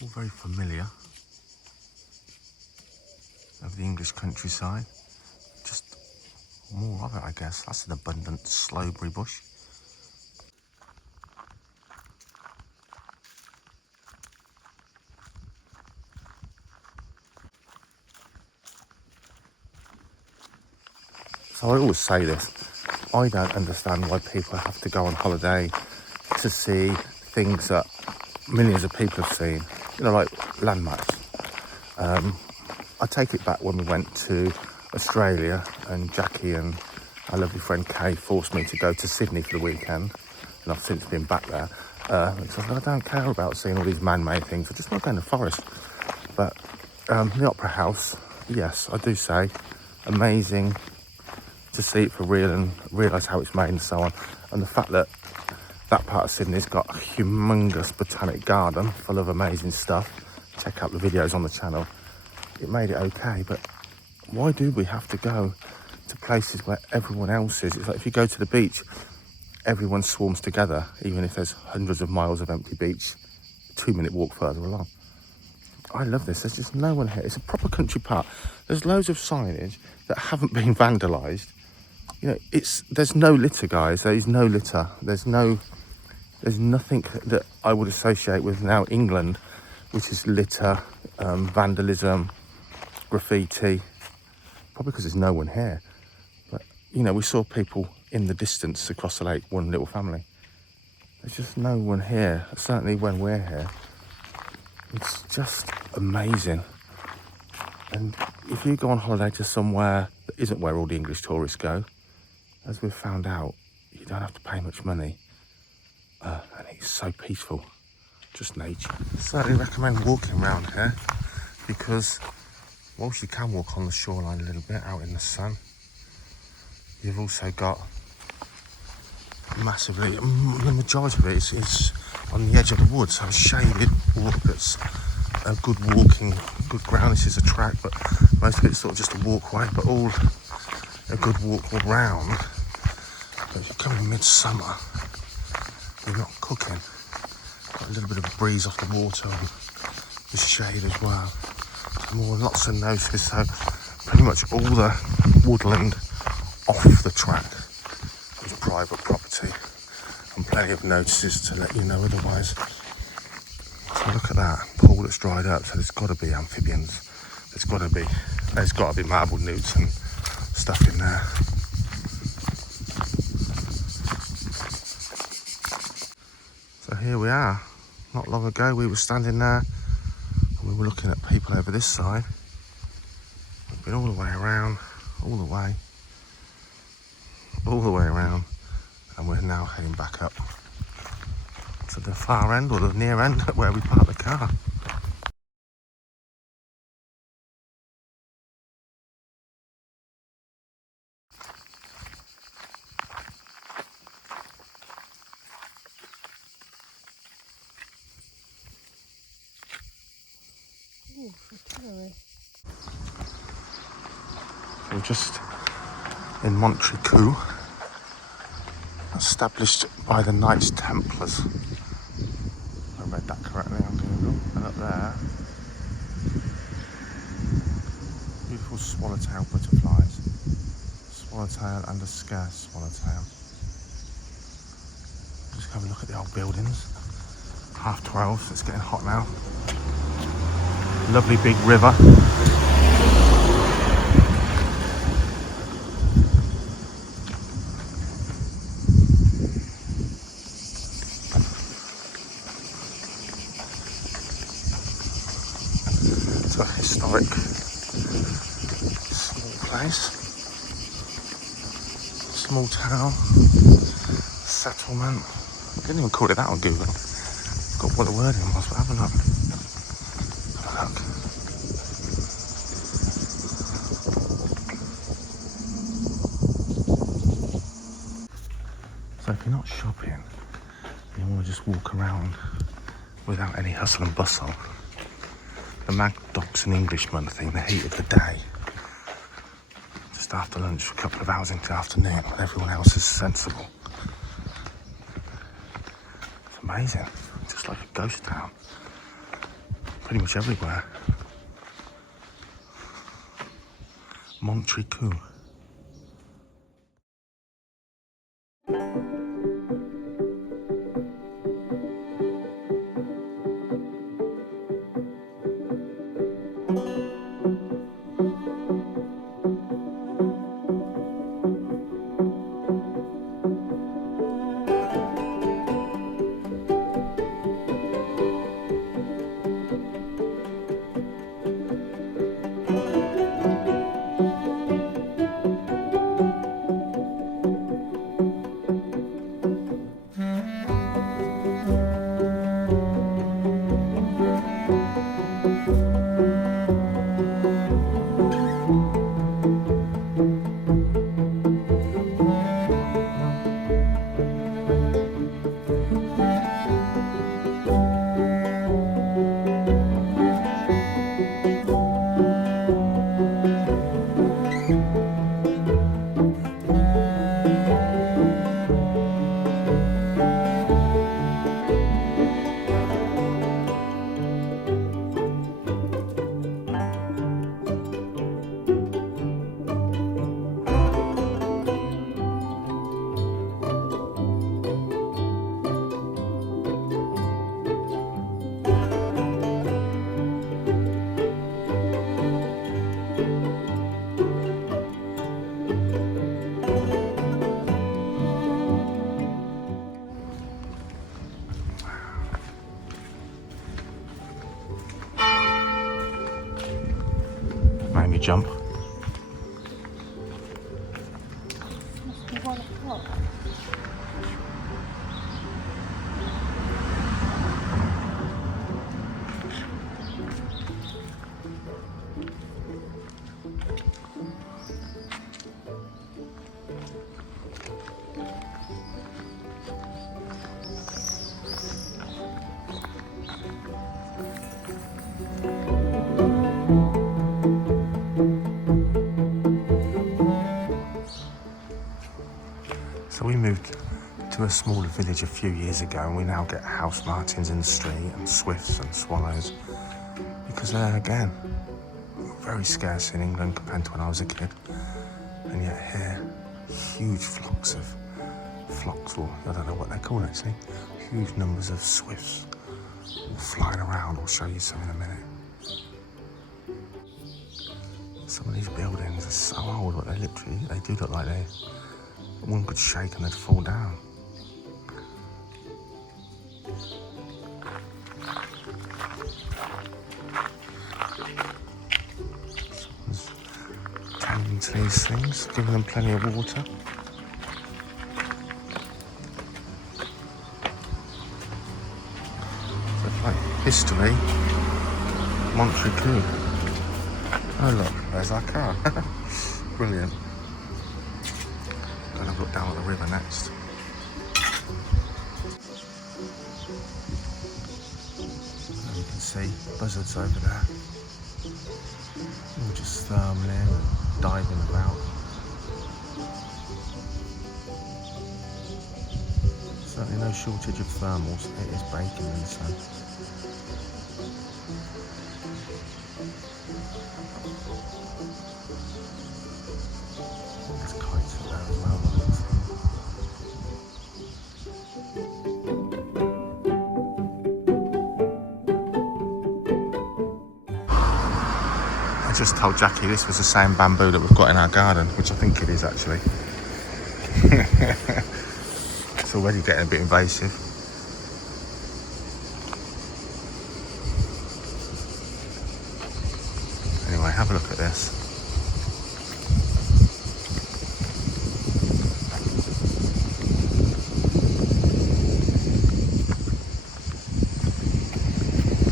All very familiar of the English countryside. Just More of it, I guess. That's an abundant slowberry bush. So I always say this, I don't understand why people have to go on holiday to see things that millions of people have seen, you know, like landmarks. I take it back when we went to Australia and Jackie and our lovely friend Kay forced me to go to Sydney for the weekend, and I've since been back there because I don't care about seeing all these man-made things. I just want to go in the forest. But the Opera House, yes, I do say, amazing to see it for real and realise how it's made and so on. And the fact that that part of Sydney's got a humongous botanic garden full of amazing stuff. Check out the videos on the channel. It made it okay, but why do we have to go to places where everyone else is? It's like if you go to the beach, everyone swarms together, even if there's hundreds of miles of empty beach, 2-minute walk further along. I love this. There's just no one here. It's a proper country park. There's loads of signage that haven't been vandalised. You know, there's no litter, guys. There is no litter. There's nothing that I would associate with now England, which is litter, vandalism, graffiti. Probably because there's no one here. But, you know, we saw people in the distance across the lake, one little family. There's just no one here, certainly when we're here. It's just amazing. And if you go on holiday to somewhere that isn't where all the English tourists go, as we've found out, you don't have to pay much money. And it's so peaceful, just nature. Certainly recommend walking around here because whilst you can walk on the shoreline a little bit out in the sun, you've also got massively, the majority of it is on the edge of the woods, so a shaded walk that's a good walking, good ground. This is a track, but most of it's sort of just a walkway, but all a good walk all round. But if you come in midsummer, you're not cooking. Got a little bit of a breeze off the water and the shade as well. Lots of notices, so pretty much all the woodland off the track is private property, and plenty of notices to let you know otherwise. So look at that pool that's dried up. So there's got to be amphibians. There's got to be marble newts and stuff in there. So here we are. Not long ago we were standing there and we were looking at people over this side. We've been all the way around, all the way around, and we're now heading back up to the far end, or the near end, where we parked the car. Ooh, artillery. We're just in Monclere de Quercy, established by the Knights Templars. I read that correctly on Google. And up there, beautiful swallowtail butterflies. Swallowtail and a scarce swallowtail. Just have a look at the old buildings. 12:30, so it's getting hot now. Lovely big river. It's a historic small place. Small town. Settlement. I didn't even call it that on Google. Got what the wording was, but have a look. Have a look. So if you're not shopping, you want to just walk around without any hustle and bustle. The Mad Doc's an Englishman thing, the heat of the day. Just after lunch for a couple of hours into the afternoon when everyone else is sensible. It's amazing, just like a ghost town. Pretty much everywhere. Monclere de Quercy. me jump. Must be 1 o'clock. So we moved to a smaller village a few years ago, and we now get house martins in the street and swifts and swallows, because they're, again, very scarce in England compared to when I was a kid. And yet here, huge flocks, or I don't know what they're called actually, huge numbers of swifts all flying around. I'll show you some in a minute. Some of these buildings are so old, but they do look like one could shake and they'd fall down. Someone's tending to these things, giving them plenty of water. So it's like history, Monclere. Oh look, there's our car. Brilliant. Gonna look down at the river next. And you can see buzzards over there. All just thermally and diving about. Certainly no shortage of thermals. It is baking in the sun. There's kites up there as well. I just told Jackie this was the same bamboo that we've got in our garden, which I think it is actually. It's already getting a bit invasive. Anyway, have a look at this.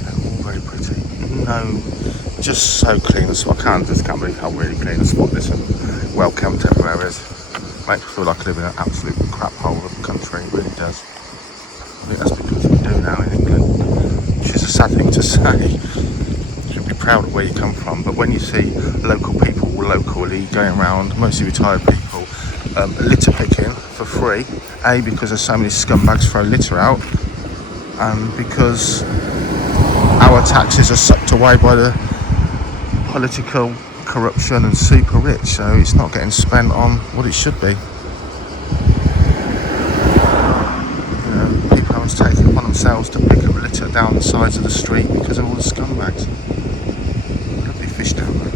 They're all very pretty. No, just so clean. So I just can't believe how really clean and spotless and well kept everywhere is. Makes me feel like I live in an absolute crap hole of a country. It really does. I think that's because we do now in England, which is a sad thing to say. You should be proud of where you come from, but when you see local people locally going around, mostly retired people, litter picking for free, A, because there's so many scumbags throw litter out, and because our taxes are sucked away by the political corruption and super rich, so it's not getting spent on what it should be. You know, people having to take it upon themselves to pick up litter down the sides of the street because of all the scumbags. Lovely fish down there.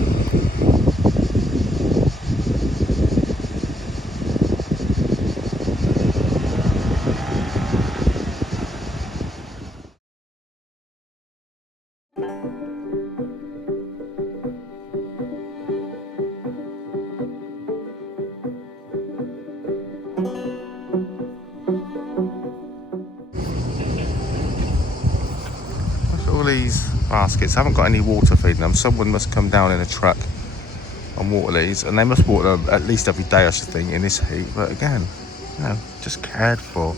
All these baskets haven't got any water feeding them. Someone must come down in a truck and water these, and they must water them at least every day, I should think, in this heat. But again, you know, just cared for.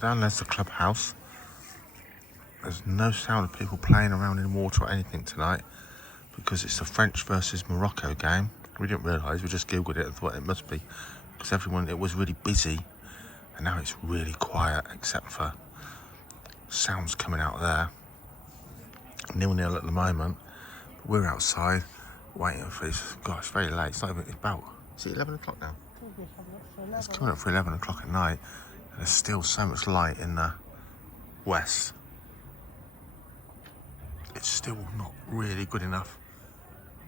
Down there's the clubhouse. There's no sound of people playing around in water or anything tonight. because it's a French versus Morocco game. We didn't realise, we just googled it and thought it must be, because it was really busy, and now it's really quiet except for sounds coming out there. 0-0 at the moment. We're outside waiting for this. Gosh, it's very late. It's not even, it's about, is it 11 o'clock now? It's coming up for 11 o'clock at night, and there's still so much light in the west. It's still not really good enough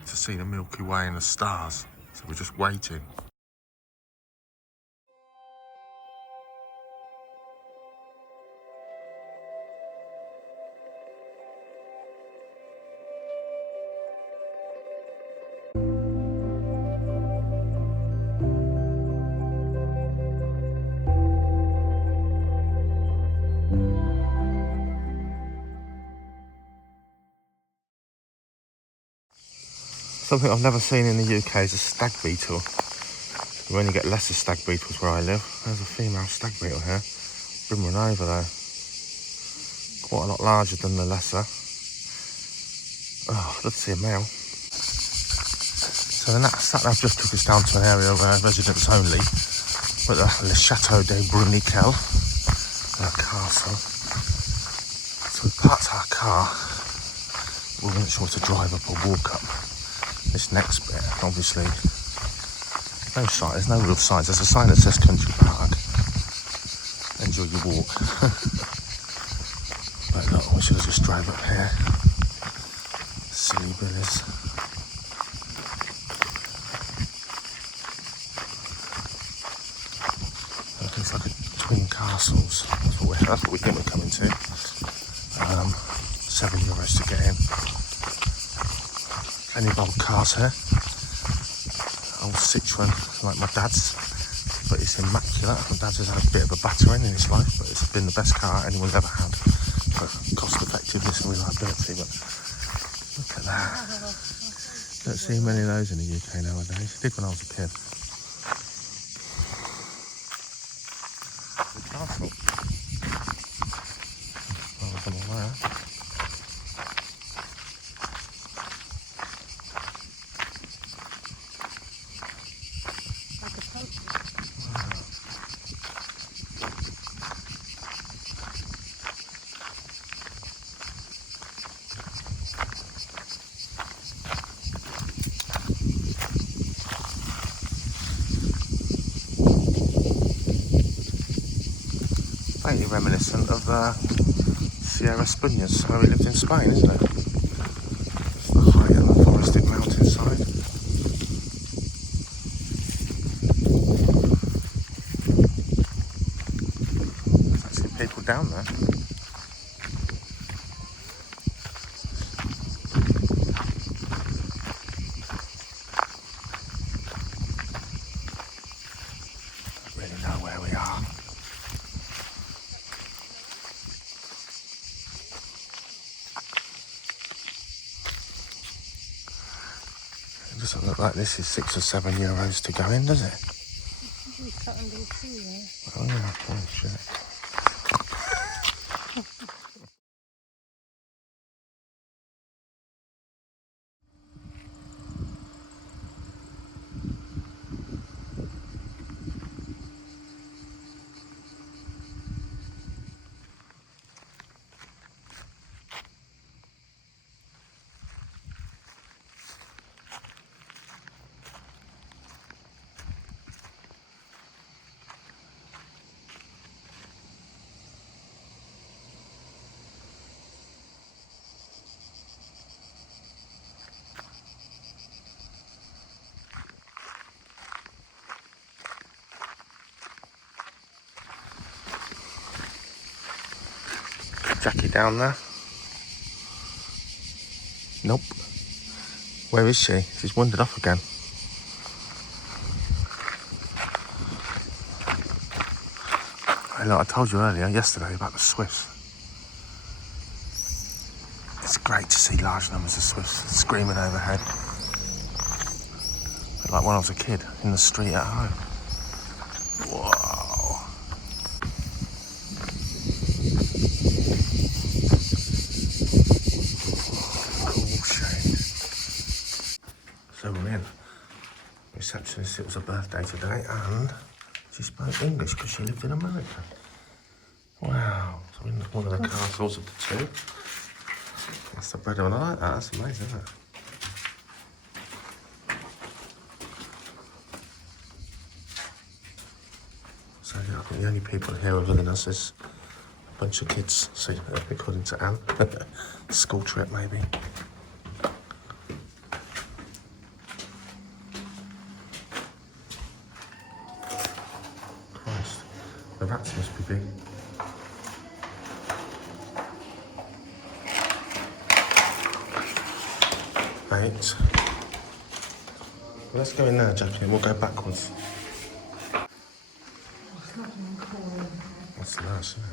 to see the Milky Way and the stars, so we're just waiting. Something I've never seen in the UK is a stag beetle. We only get lesser stag beetles where I live. There's a female stag beetle here. Been run over though. Quite a lot larger than the lesser. Oh, I'd love to see a male. So the sat-nav just took us down to an area where residents only, with the Chateau de Bruniquel, a castle. So we parked our car. We weren't sure to drive up or walk up this next bit. Obviously, no sign. There's no real signs. There's a sign that says Country Park. Enjoy your walk. But look, we should have just drove up here. Silly billies. Looks like a twin castles. That's what we think we're coming to. €7 to get in. Plenty of old cars here. Old Citroen, like my dad's, but it's immaculate. My dad's has had a bit of a battering in his life, but it's been the best car anyone's ever had for cost effectiveness and reliability. But look at that. Don't see many of those in the UK nowadays. Did when I was a kid. The castle. Oh, come on there. Faintly reminiscent of Sierra Spunyas, where we lived in Spain, isn't it? It's the high and the forested mountainside. There's actually people down there. I don't really know where we are. It doesn't look like this is €6 or €7 to go in, does it? Oh yeah, oh shit. Jackie down there? Nope. Where is she? She's wandered off again. Hey, look, I told you earlier, yesterday, about the swifts. It's great to see large numbers of swifts screaming overhead. A bit like when I was a kid, in the street at home. Whoa. Cool shade. Alice, it was her birthday today, and she spoke English because she lived in America. Wow, so in one of the castles of the two. That's the bread one. I like that, that's amazing, isn't it? So yeah, I think the only people here other than us is a bunch of kids, so according to Anne. School trip maybe. Christ, the rats must be big. Right. Let's go in there, Jackie, and we'll go backwards. That's nice, isn't it?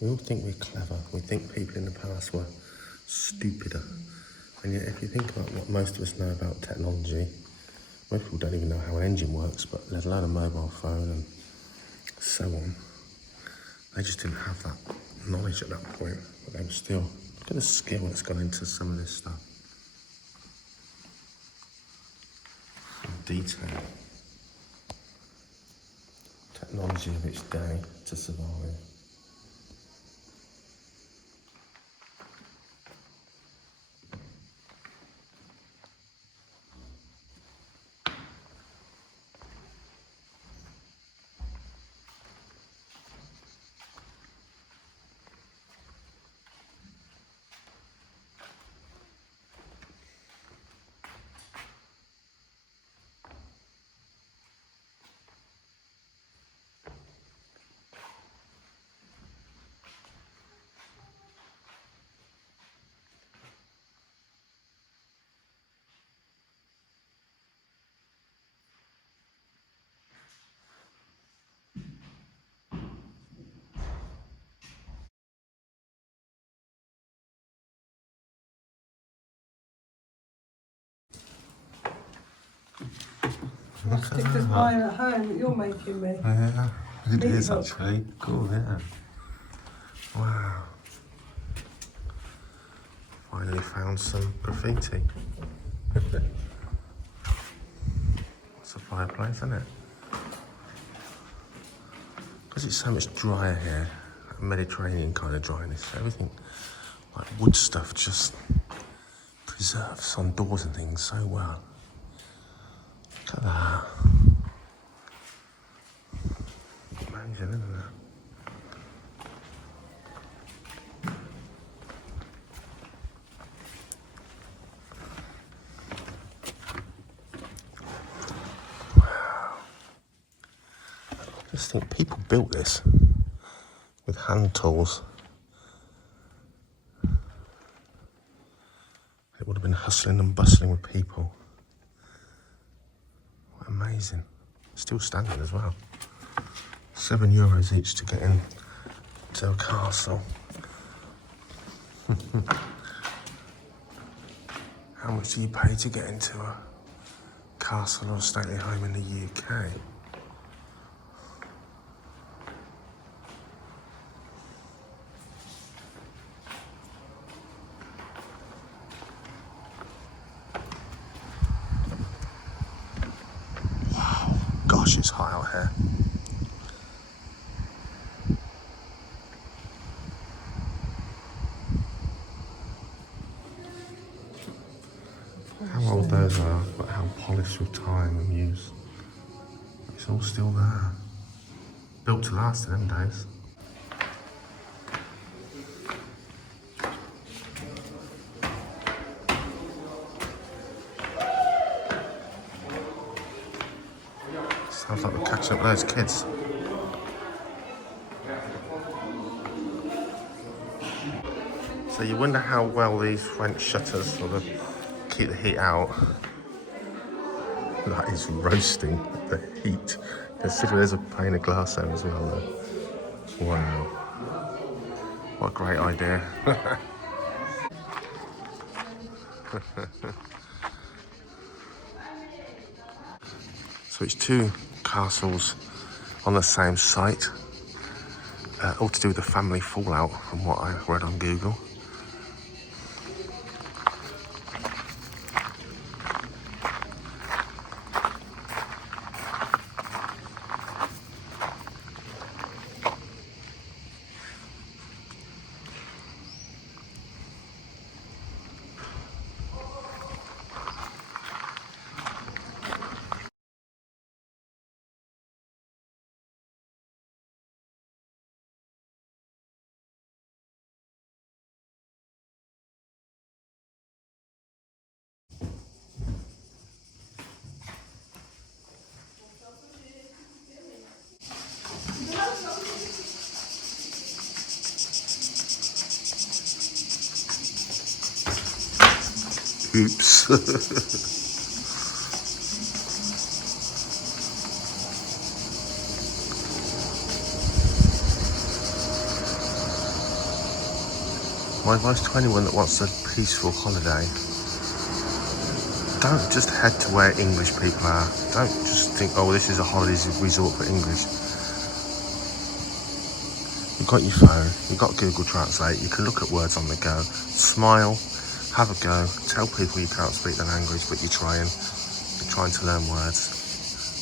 We all think we're clever. We think people in the past were stupider. And yet, if you think about what most of us know about technology, most people don't even know how an engine works, but let alone a mobile phone and so on. They just didn't have that knowledge at that point, but they were still, look at the skill that's gone into some of this stuff. And detail. Technology of its day to survive. Stick this pie at home that you're making me. Yeah, it is hook. actually. Cool, yeah. Wow. Finally found some graffiti. It's a fireplace, isn't it? Because it's so much drier here, Mediterranean kind of dryness, everything like wood stuff just preserves on doors and things so well. Look at that. Amazing, isn't it? I just think people built this with hand tools. It would have been hustling and bustling with people. Amazing. Still standing as well. €7 each to get in to a castle. How much do you pay to get into a castle or a stately home in the UK? Wow, gosh, it's hot out here. How old those are, but how polished with time and use. It's all still there. Built to last in them days. Sounds like we're catching up those kids. So you wonder how well these French shutters sort of keep the heat out. That is roasting the heat. Consider there's a pane of glass there as well though. Wow. What a great idea. So it's two castles on the same site. All to do with the family fallout from what I read on Google. Oops. My advice to anyone that wants a peaceful holiday, don't just head to where English people are. Don't just think, oh, this is a holiday resort for English. You've got your phone, you've got Google Translate, you can look at words on the go, smile, have a go, tell people you can't speak the language, but you're trying to learn words.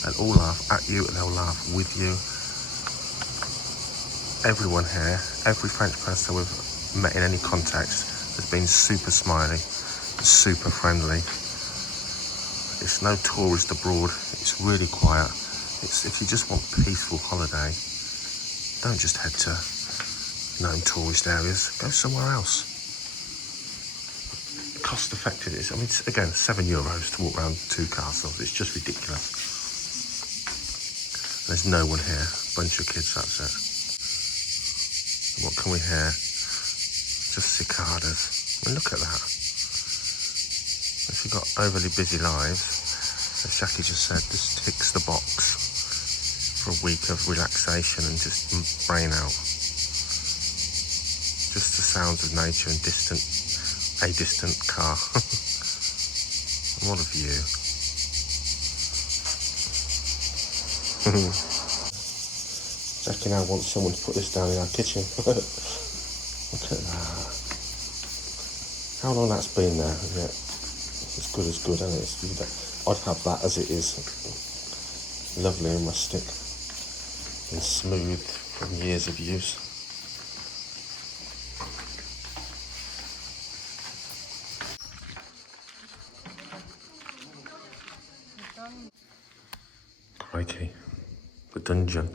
They'll all laugh at you and they'll laugh with you. Everyone here, every French person we've met in any context has been super smiley, super friendly. It's no tourist abroad, it's really quiet. If you just want a peaceful holiday, don't just head to known tourist areas, go somewhere else. Cost effective is, I mean, it's, again, €7 to walk around two castles, it's just ridiculous. There's no one here, bunch of kids, that's it. And what can we hear? Just cicadas. I mean, look at that. If you've got overly busy lives, as Jackie just said, this ticks the box for a week of relaxation and just brain out. Just the sounds of nature and a distant car. What a view. Jackie now wants someone to put this down in our kitchen. Look at that. How long that's been there? Yeah, as good as good, isn't it? I'd have that as it is. Lovely and rustic and smooth from years of use. Crikey, the dungeon.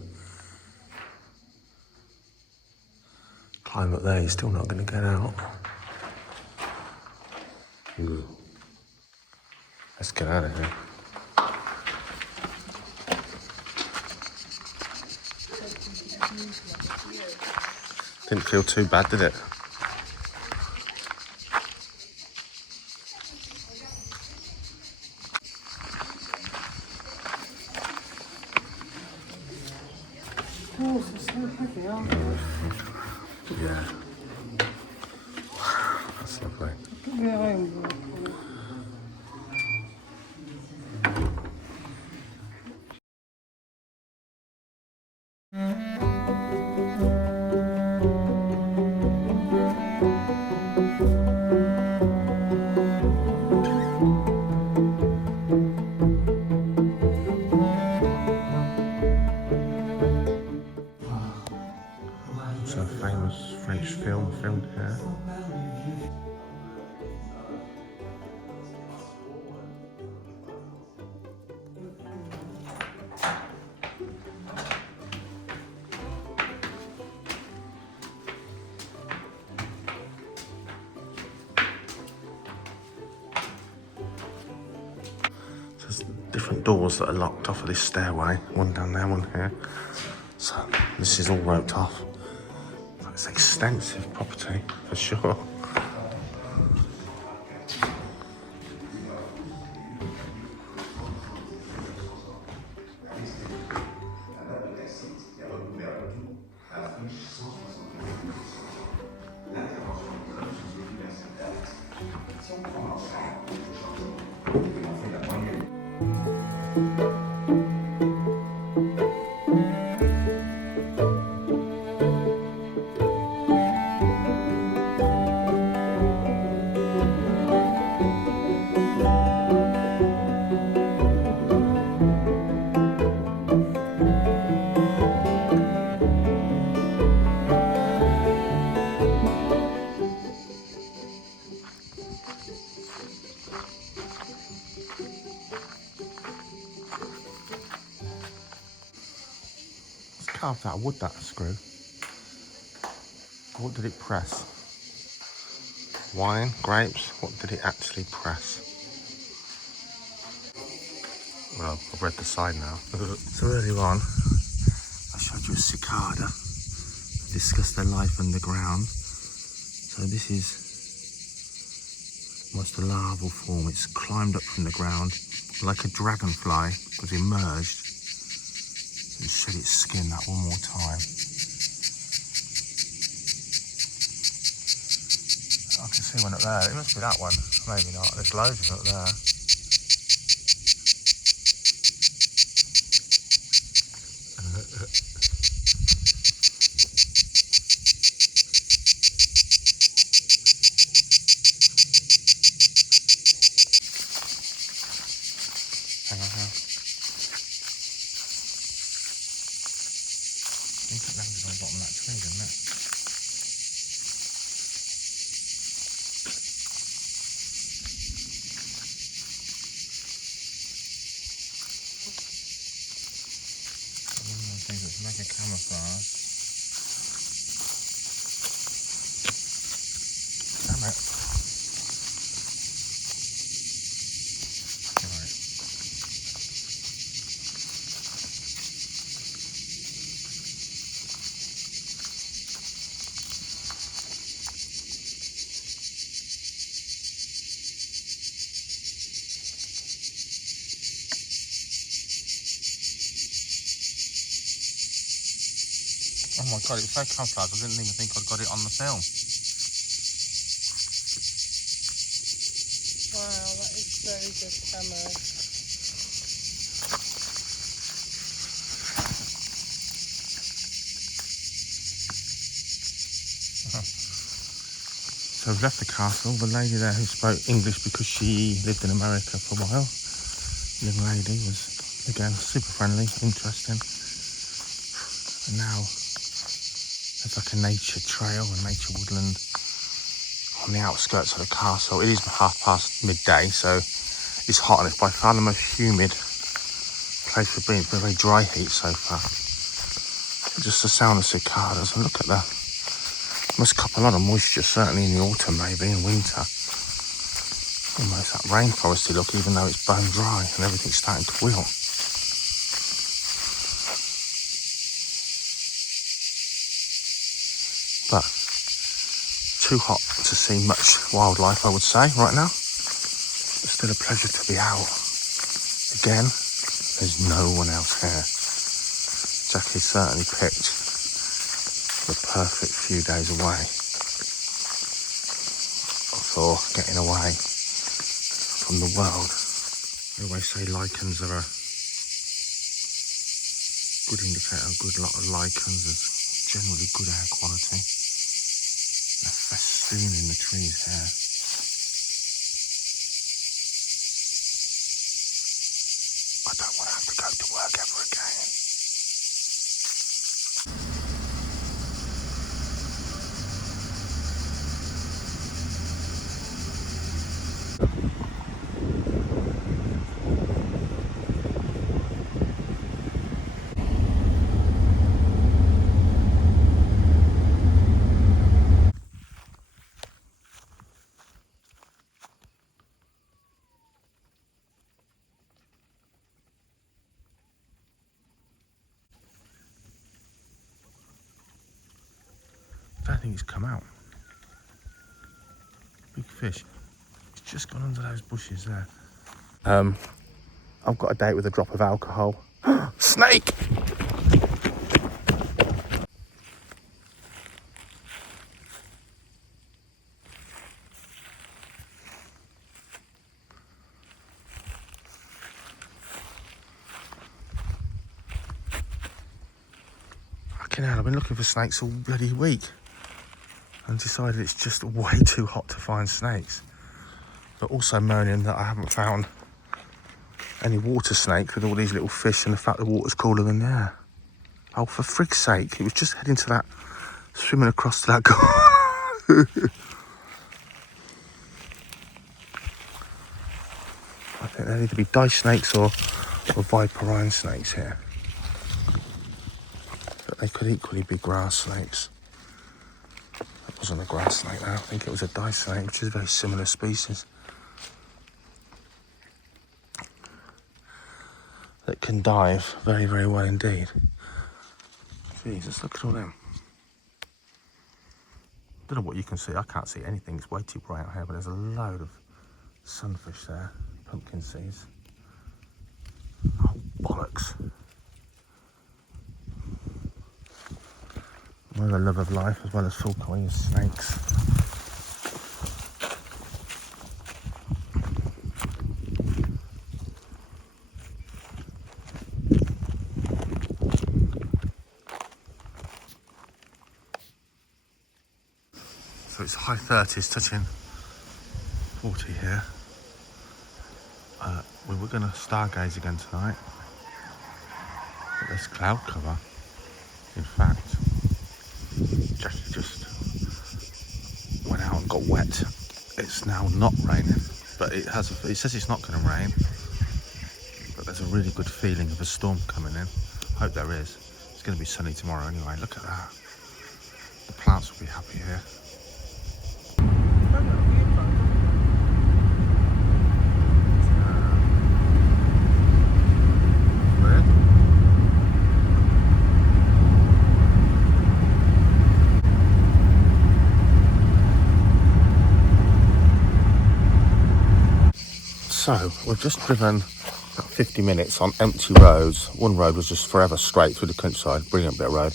Climb up there, you're still not going to get out. Ooh. Let's get out of here. Didn't feel too bad, did it? Oh, it's so heavy, aren't they? Yeah. That's lovely. Yeah, It's a famous French film filmed here. There's different different doors that are locked off of this stairway. One down there, one here. So this is all roped off. It's extensive property for sure. Carved out of wood, that screw. What did it press? Wine, grapes, what did it actually press? Well, I've read the side now. So earlier on, I showed you a cicada. Discussed their life underground. So this is almost a larval form. It's climbed up from the ground like a dragonfly, was emerged and shed its skin that one more time. I can see one up there. It must be that one. Maybe not. There's loads of them up there. Hang on, hang on. I think it landed on the bottom of that tree, didn't it? One of those things that's mega camouflage. Damn it. Right. Oh my god, it was so camouflaged, I didn't even think I'd got it on the film. Wow, that is very good camo. So we've left the castle. The lady there who spoke English because she lived in America for a while, young lady, was again super friendly, interesting. And now there's like a nature trail, a nature woodland on the outskirts of the castle. It is midday, so it's hot, and it's by far the most humid place we've been. It's been very dry heat so far. Just the sound of cicadas, and look at that. Must cup a lot of moisture, certainly in the autumn, maybe in winter. Almost that rainforesty look, even though it's bone dry and everything's starting to wilt. But too hot to see much wildlife, I would say, right now. It's still a pleasure to be out. Again, there's no one else here. Jackie certainly picked the perfect few days away for getting away from the world. They always say lichens are a good indicator. A good lot of lichens is generally good air quality. They're festooning the trees here. I don't want to have to go to work ever again. think he's come out. Big fish. He's just gone under those bushes there. I've got a date with a drop of alcohol. Snake! Fucking hell, I've been looking for snakes all bloody week and decided it's just way too hot to find snakes. But also moaning that I haven't found any water snake with all these little fish and the fact the water's cooler than the air. Oh, for frig's sake, it was just heading to that, swimming across to that guy. I think there need to be dice snakes or viperine snakes here. But they could equally be grass snakes. That wasn't a grass snake though, I think it was a dice snake, which is a very similar species. That can dive very, very well indeed. Jesus, look at all them. Don't know what you can see, I can't see anything, it's way too bright out here, but there's a load of sunfish there, pumpkin seeds. Oh, bollocks. Well, the love of life as well as full queen snakes. So it's high 30s, touching 40 here. We were going to stargaze again tonight, but there's cloud cover. In fact, just went out and got wet. It's now not raining, but it says it's not going to rain. But there's a really good feeling of a storm coming in. Hope there is. It's going to be sunny tomorrow anyway. Look at that. The plants will be happy here. So, we've just driven about 50 minutes on empty roads. One road was just forever straight through the countryside, brilliant bit of road.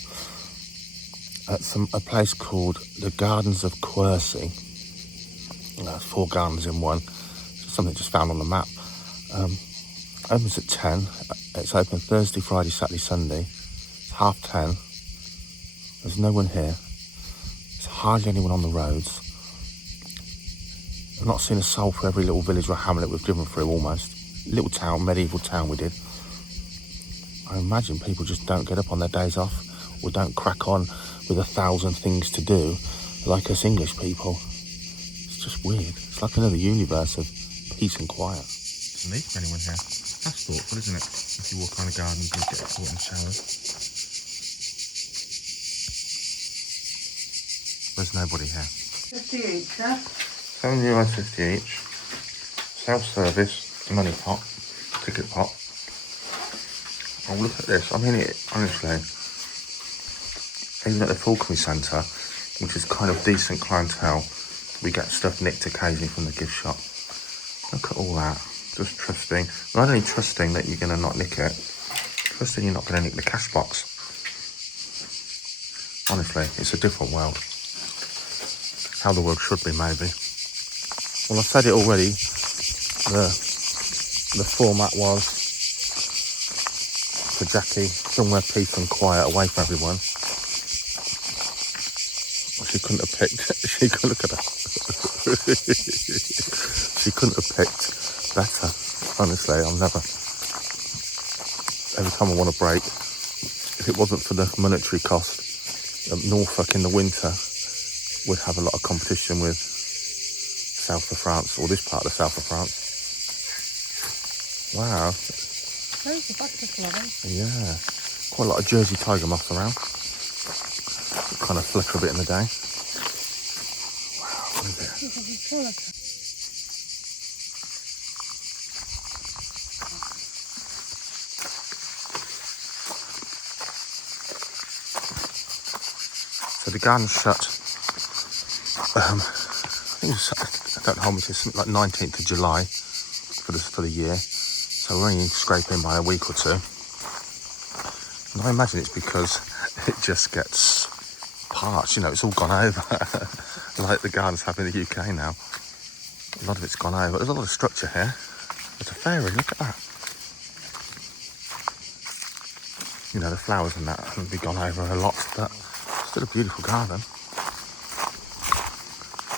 At a place called the Gardens of Quercy. 4 gardens in one. It's something just found on the map. Opens at 10. It's open Thursday, Friday, Saturday, Sunday. It's 10:30. There's no one here. There's hardly anyone on the roads. I've not seen a soul for every little village or hamlet we've driven through, almost. Little town, medieval town we did. I imagine people just don't get up on their days off or don't crack on with 1,000 things to do like us English people. It's just weird. It's like another universe of peace and quiet. Doesn't need anyone here. That's thoughtful, isn't it? If you walk around the garden and get caught in the showers. There's nobody here. 50 each, yeah? €7.50 each. Self-service, money pot, ticket pot. Oh, look at this. I mean, honestly, even at the Falconry Centre, which is kind of decent clientele, we get stuff nicked occasionally from the gift shop. Look at all that. Just trusting. Not only trusting that you're going to not nick it, trusting you're not going to nick the cash box. Honestly, it's a different world. How the world should be, maybe. Well, I've said it already. The format was for Jackie, somewhere peace and quiet, away from everyone. She couldn't have picked. She couldn't look at her. She couldn't have picked better. Honestly, I'll never. Every time I want a break, if it wasn't for the monetary cost, Norfolk in the winter would have a lot of competition with south of France, or this part of the south of France. Wow. There's the back lovely. Yeah. Quite a lot of Jersey tiger moths around. Kind of flicker a bit in the day. Wow, what is it? So the garden's shut I think I don't know how much, it's something like 19th of July for the year. So we're only scraping by a week or two. And I imagine it's because it just gets parched, you know, it's all gone over. Like the gardens have in the UK now. A lot of it's gone over. There's a lot of structure here. There's a fairy, look at that. You know, the flowers and that haven't been gone over a lot, but still a beautiful garden.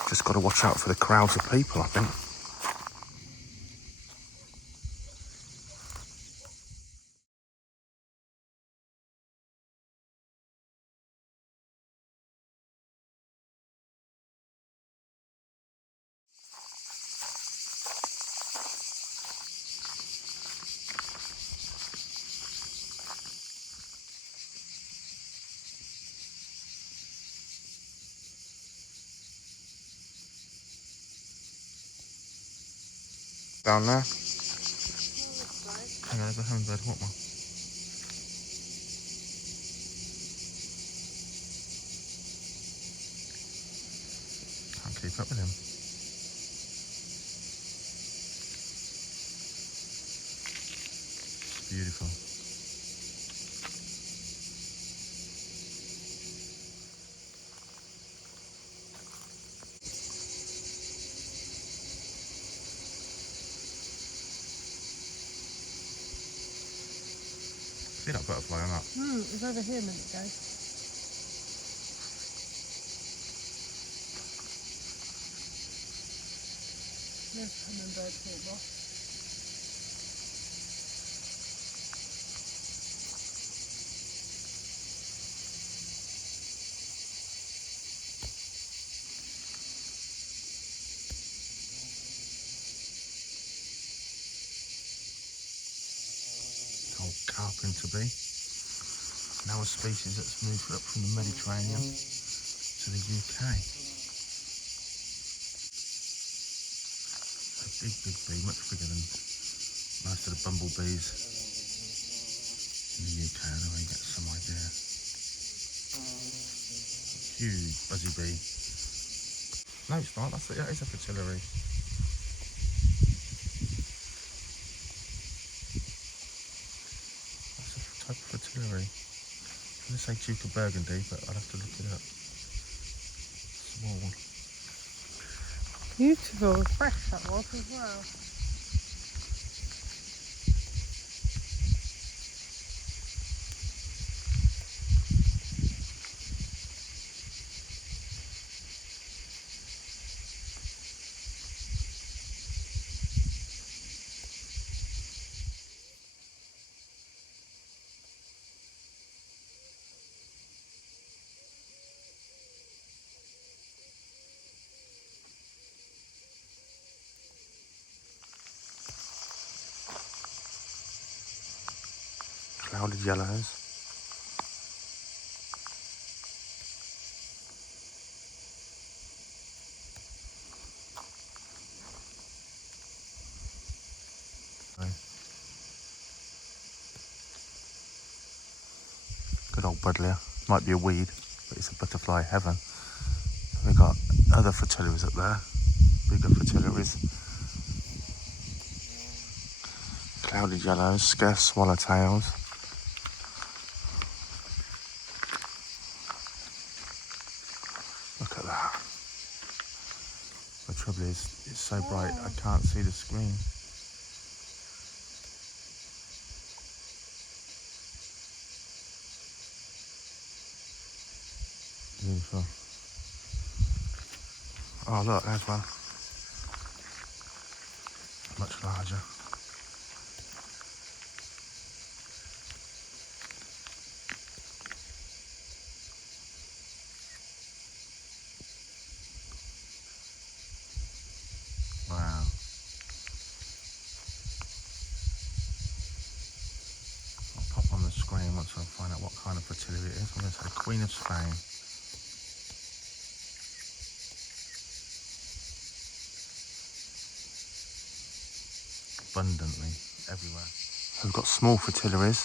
Just got to watch out for the crowds of people, I think. Down there. Hang on, there's a hummingbird. What one? Can't keep up with him. It's beautiful. See that butterfly or not? It was over here a minute ago. There's a hummingbird here, boss. Old carpenter bee. Now a species that's moved up from the Mediterranean to the UK. A big bee, much bigger than most of the bumblebees in the UK. I know you get some idea. Huge buzzy bee. No, it's not. That is a fritillary. Type of fritillary. I'm going to say Duke of Burgundy, but I'll have to look it up. Small one. Beautiful, fresh that was as well. Clouded yellows. Good old buddleia. Might be a weed, but it's a butterfly heaven. We've got other fritillaries up there. Bigger fritillaries. Clouded yellows, scarce swallowtails. Look at that. The trouble is, it's so bright I can't see the screen. Beautiful. Oh look, there's one. Much larger. Wow. I'll pop on the screen once I find out what kind of fritillary it is. I'm going to say Queen of Spain. Abundantly everywhere. So we've got small fritillaries,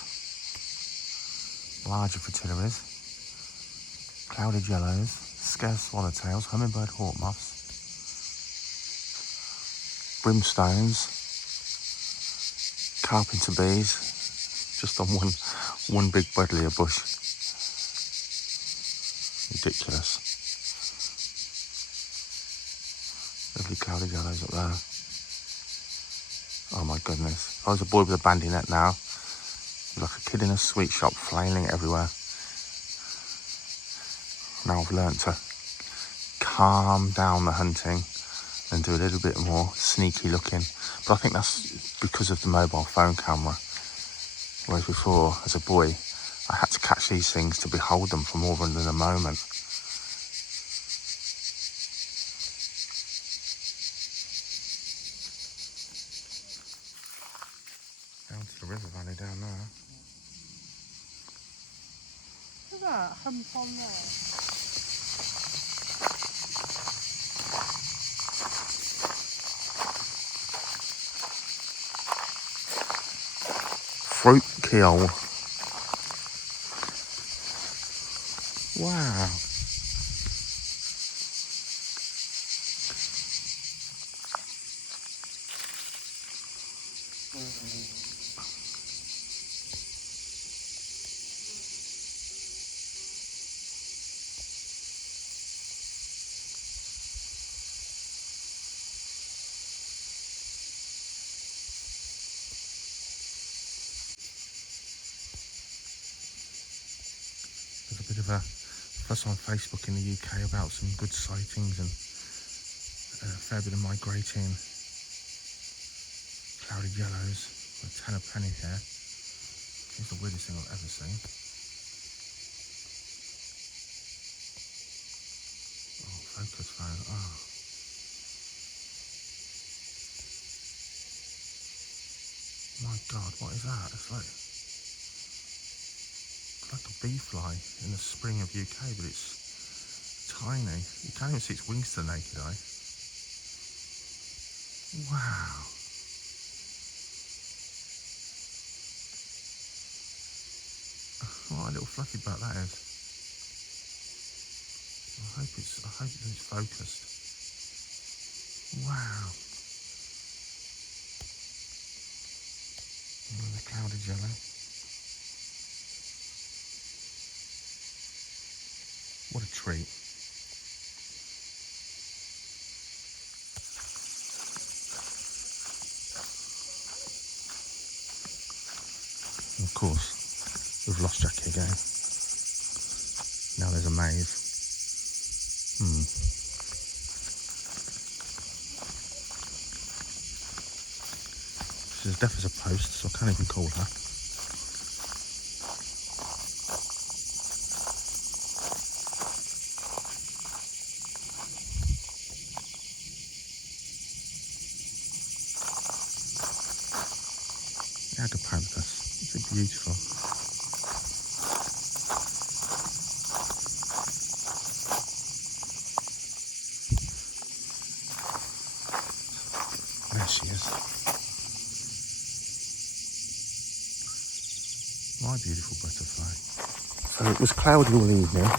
larger fritillaries, clouded yellows, scarce swallowtails, hummingbird hawk moths, brimstones, carpenter bees, just on one big buddleia bush. Ridiculous. Lovely cloudy yellows up there. Oh my goodness. If I was a boy with a bandy net now, I'd be like a kid in a sweet shop flailing everywhere. Now I've learnt to calm down the hunting and do a little bit more sneaky looking. But I think that's because of the mobile phone camera. Whereas before, as a boy, I had to catch these things to behold them for more than a moment. Down to the river valley down there. Look at that hump on there. Fruit keel. Wow. There's a bit of a fuss on Facebook in the UK about some good sightings and a fair bit of migrating clouded yellows. A tenner penny here. It's the weirdest thing I've ever seen. Oh, focus phone. Oh. My God, what is that? It's like a bee fly in the spring of UK, but it's tiny. You can't even see its wings to the naked eye. Wow. What a little fluffy butt that is. I hope it's focused. Wow. And the clouded yellow. What a treat. And of course, we've lost Jackie again. Now there's a maze. She's as deaf as a post, so I can't even call her. Agapanthus. It's beautiful. There she is. My beautiful butterfly. So it was cloudy all evening.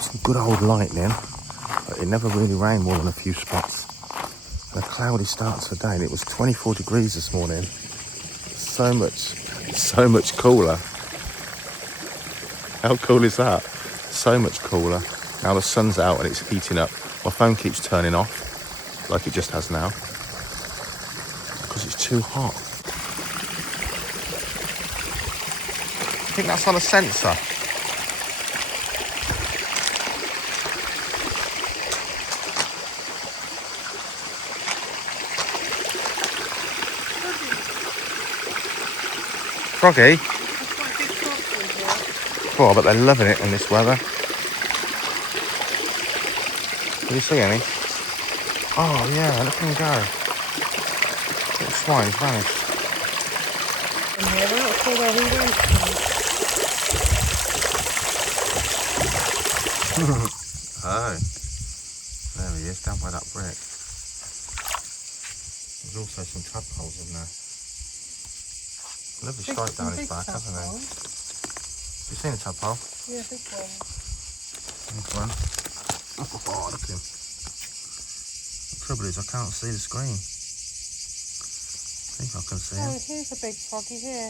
Some good old lightning. But it never really rained more than a few spots. And a cloudy start to the day, and it was 24 degrees this morning. So much cooler. How cool is that? So much cooler. Now the sun's out and it's heating up. My phone keeps turning off, like it just has now, because it's too hot. I think that's on a sensor. Froggy? Oh, but they're loving it in this weather. Did you see any? Oh yeah, look at him go. Little swine's vanished. Oh, there he is, down by that brick. There's also some tadpoles in there. Lovely stripe down his back, hasn't he? You seen a tadpole? Yeah, big one. Big one. Oh, look at him. The trouble is I can't see the screen. I think I can see him. Oh, here's a big froggy here.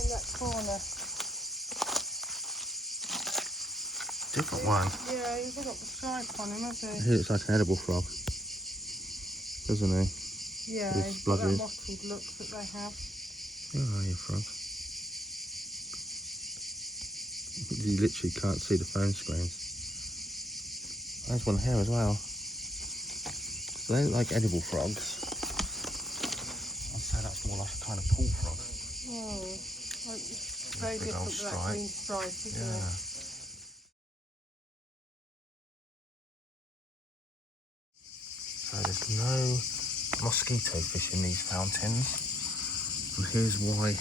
In that corner. Different one. Yeah, he's got the stripe on him, hasn't he? He looks like an edible frog, doesn't he? Yeah, With he's got that bloody- mottled look that they have. Where are you, frog? You literally can't see the phone screens. There's one here as well. They look like edible frogs. I'd say that's more like a kind of pool frog. Oh, it's very Big different old to that stripe. green stripe, isn't Yeah. it? So there's no mosquito fish in these fountains. And here's why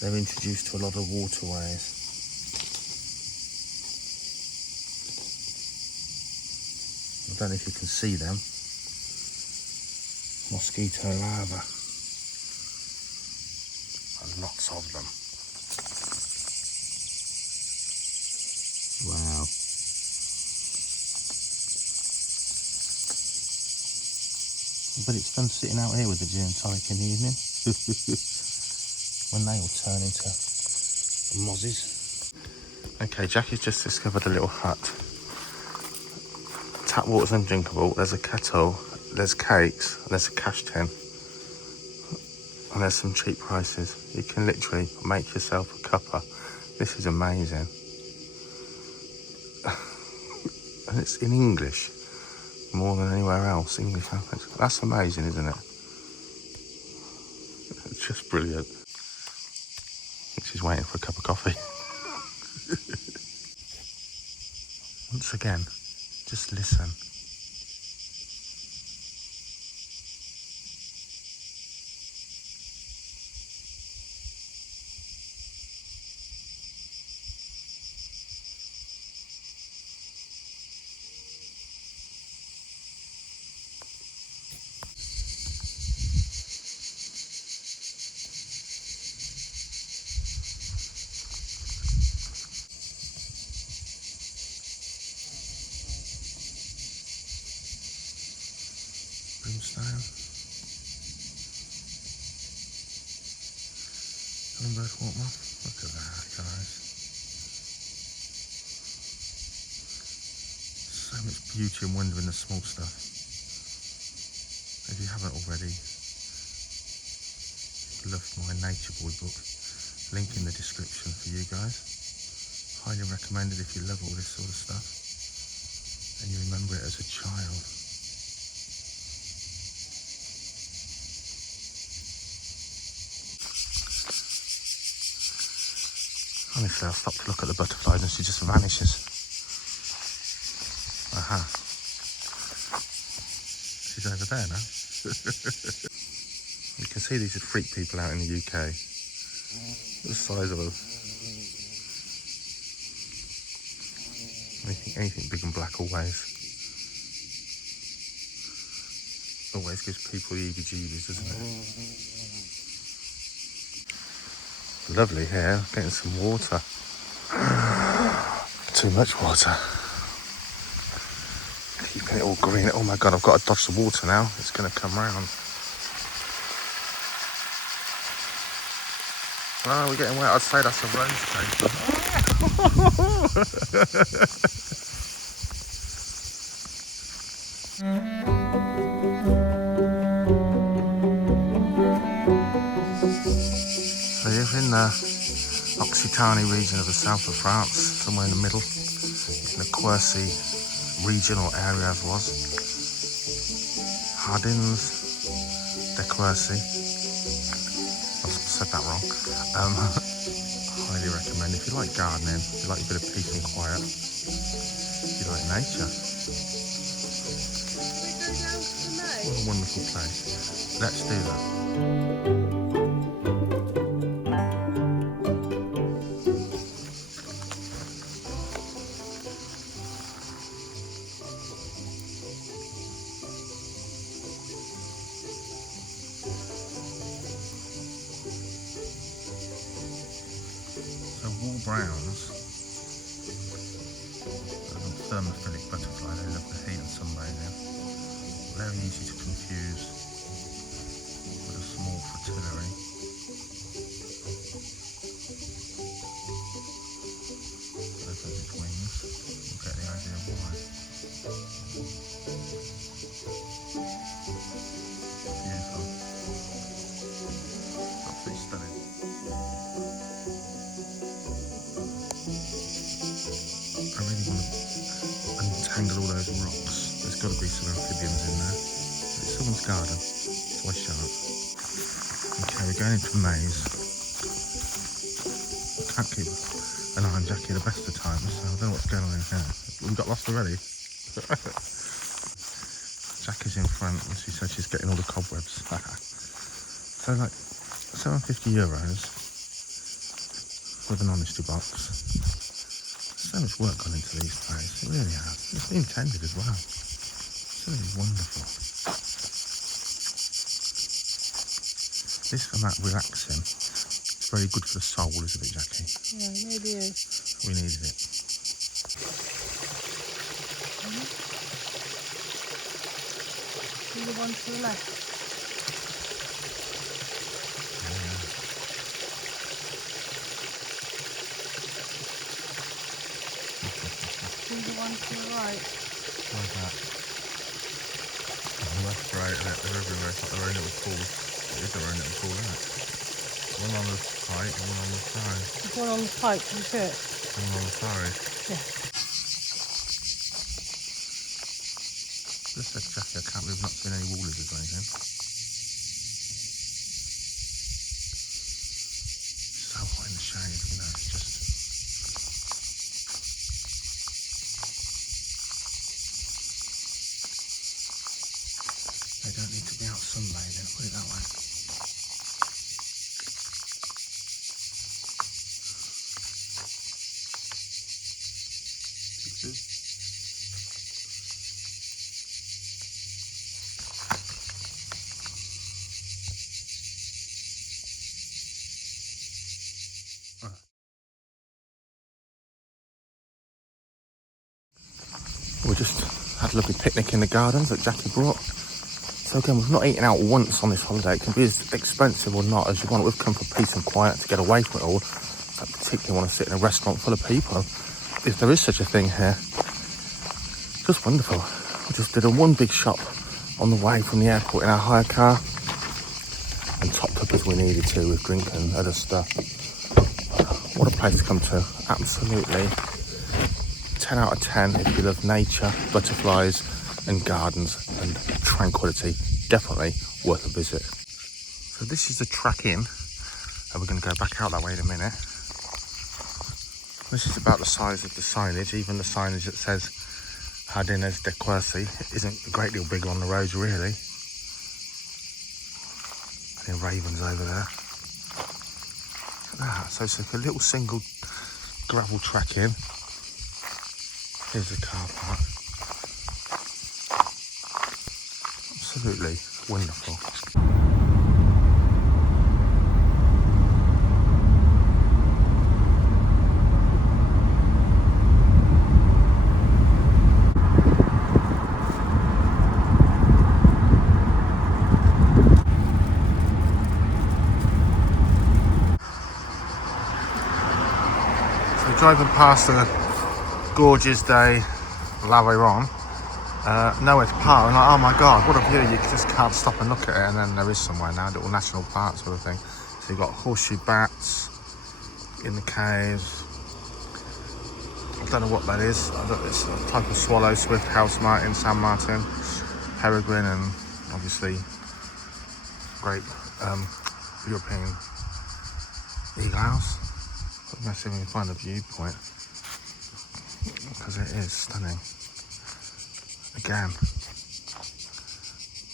they're introduced to a lot of waterways. I don't know if you can see them. Mosquito larvae. And lots of them. Wow. But it's fun sitting out here with the gin and tonic in the evening. When they all turn into mozzies. Okay, Jackie's just discovered a little hut. Tap water's undrinkable, there's a kettle, there's cakes, and there's a cash tin. And there's some cheap prices. You can literally make yourself a cuppa. This is amazing. And it's in English, more than anywhere else. English language. That's amazing, isn't it? It's just brilliant. She's waiting for a cup of coffee. Once again, just listen. Brimstone. Hummingbird hawkmoth. Look at that, guys. So much beauty and wonder in the small stuff. If you haven't already, loved my Nature Boy book. Link in the description for you guys. Highly recommended if you love all this sort of stuff and you remember it as a child. Honestly, I'll stop to look at the butterflies and she just vanishes. Aha. She's over there now. You can see these are freak people out in the UK. The size of them. Anything big and black always gives people the heebie-jeebies, doesn't it? Lovely here, getting some water. Too much water. Keeping it all green. Oh my god, I've got to dodge the water now. It's going to come round. Oh, we're getting wet. I'd say that's a rose paper. So you're in the Occitania region of the south of France, somewhere in the middle, in the Quercy region or area as was. Jardins de Quercy. I've said that wrong. Highly recommend if you like gardening, if you like a bit of peace and quiet, if you like nature. What a wonderful place. Let's do that. Browns, I'll firm very easy to confuse with a small fritillary. Those are its wings. You'll get the idea of why. Beautiful. Absolutely stunning. I really want to untangle all those rocks. There's got to be some amphibians in there. It's someone's garden, so I shan't. Okay, we're going into a maze. I can't keep an eye on Jackie the best of times, so I don't know what's going on in here. We got lost already. Jackie's in front and she said she's getting all the cobwebs. So like €750 with an honesty box. So much work gone into these plays, it really has. It's been intended as well. It's really wonderful. This for that relaxing. It's very good for the soul, isn't it, Jackie? Yeah, it maybe is. We needed it. See the one to the left. See the one to the right. Like that. Left, right, and they're everywhere. It's like their own little pool. It is their own little pool, isn't it? One on the right and one on the side. There's one on the pipe, can you see it? One on the side. Yeah. Just said Jackie, I can't believe I've not seen any wall lizards or anything. So hot in the shade, you know, it's just... They don't need to be out sunbathing, put it that way. We just had a lovely picnic in the gardens that Jackie brought. So again, we've not eaten out once on this holiday. It can be as expensive or not as you want. We've come for peace and quiet to get away from it all. I particularly want to sit in a restaurant full of people, if there is such a thing here. Just wonderful. We just did a one big shop on the way from the airport in our hire car and topped up as we needed to with drink and other stuff. What a place to come to. Absolutely 10 out of 10 if you love nature, butterflies and gardens and tranquility. Definitely worth a visit. So this is the track in, and we're going to go back out that way in a minute. This is about the size of the signage. Even the signage that says Monclere de Quercy isn't a great deal bigger on the roads really. And the ravens over there. Look at that. So it's like a little single gravel track in. Here's the car park. Absolutely wonderful. So driving past a gorgeous day, l'Aveyron. Nowhere to park, and like, oh my god, what a view. You just can't stop and look at it. And then there is somewhere now, little national park sort of thing. So you've got horseshoe bats in the caves. I don't know what that is. It's a type of swallow, swift, house martin, San Martin, peregrine, and obviously great European eagle owls. Let's see if we can find a viewpoint, because it is stunning. Again,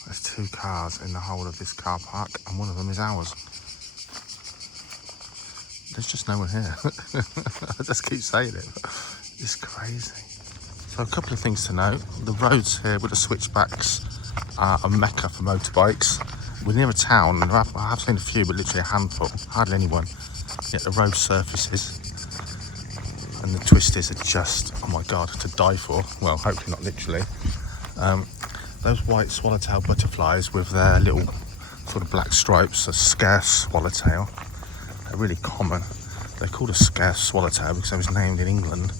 there's two cars in the whole of this car park, and one of them is ours. There's just no one here. I just keep saying it, but it's crazy. So a couple of things to note. The roads here with the switchbacks are a mecca for motorbikes. We're near a town, and I have seen a few, but literally a handful, hardly anyone. Yet the road surfaces and the twisties are just, oh my god, to die for. Well, hopefully not literally. those white swallowtail butterflies with their little sort of black stripes, a scarce swallowtail. They're really common. They're called a scarce swallowtail because they was named in England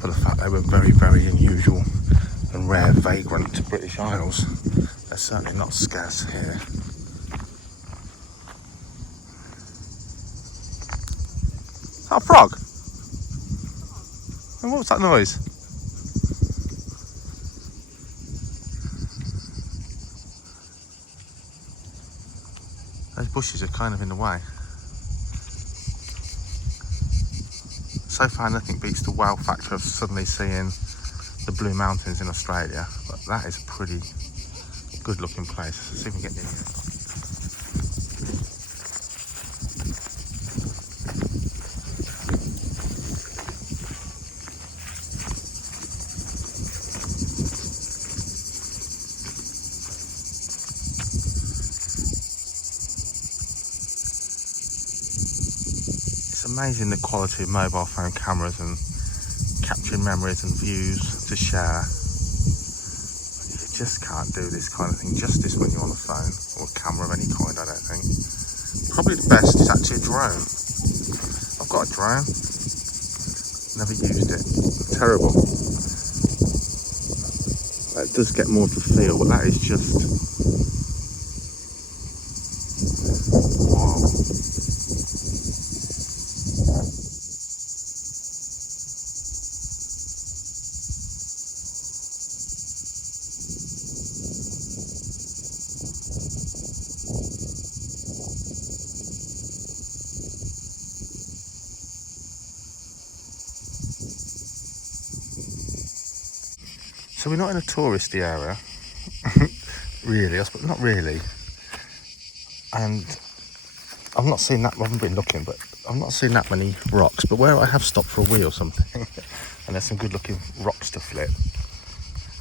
for the fact they were very, very unusual and rare vagrant to British Isles. They're certainly not scarce here. Is that a frog? And what was that noise? Those bushes are kind of in the way. So far nothing beats the wow factor of suddenly seeing the Blue Mountains in Australia, but that is a pretty good looking place. Let's see if we can get near here. It's amazing the quality of mobile phone cameras and capturing memories and views to share. You just can't do this kind of thing justice when you're on a phone or a camera of any kind, I don't think. Probably the best is actually a drone. I've got a drone, never used it. Terrible. That does get more of the feel, but that is just wow. So we're not in a touristy area, really, but not really. And I've not seen that, I haven't been looking, but I've not seen that many rocks. But where I have stopped for a wee or something, and there's some good looking rocks to flip,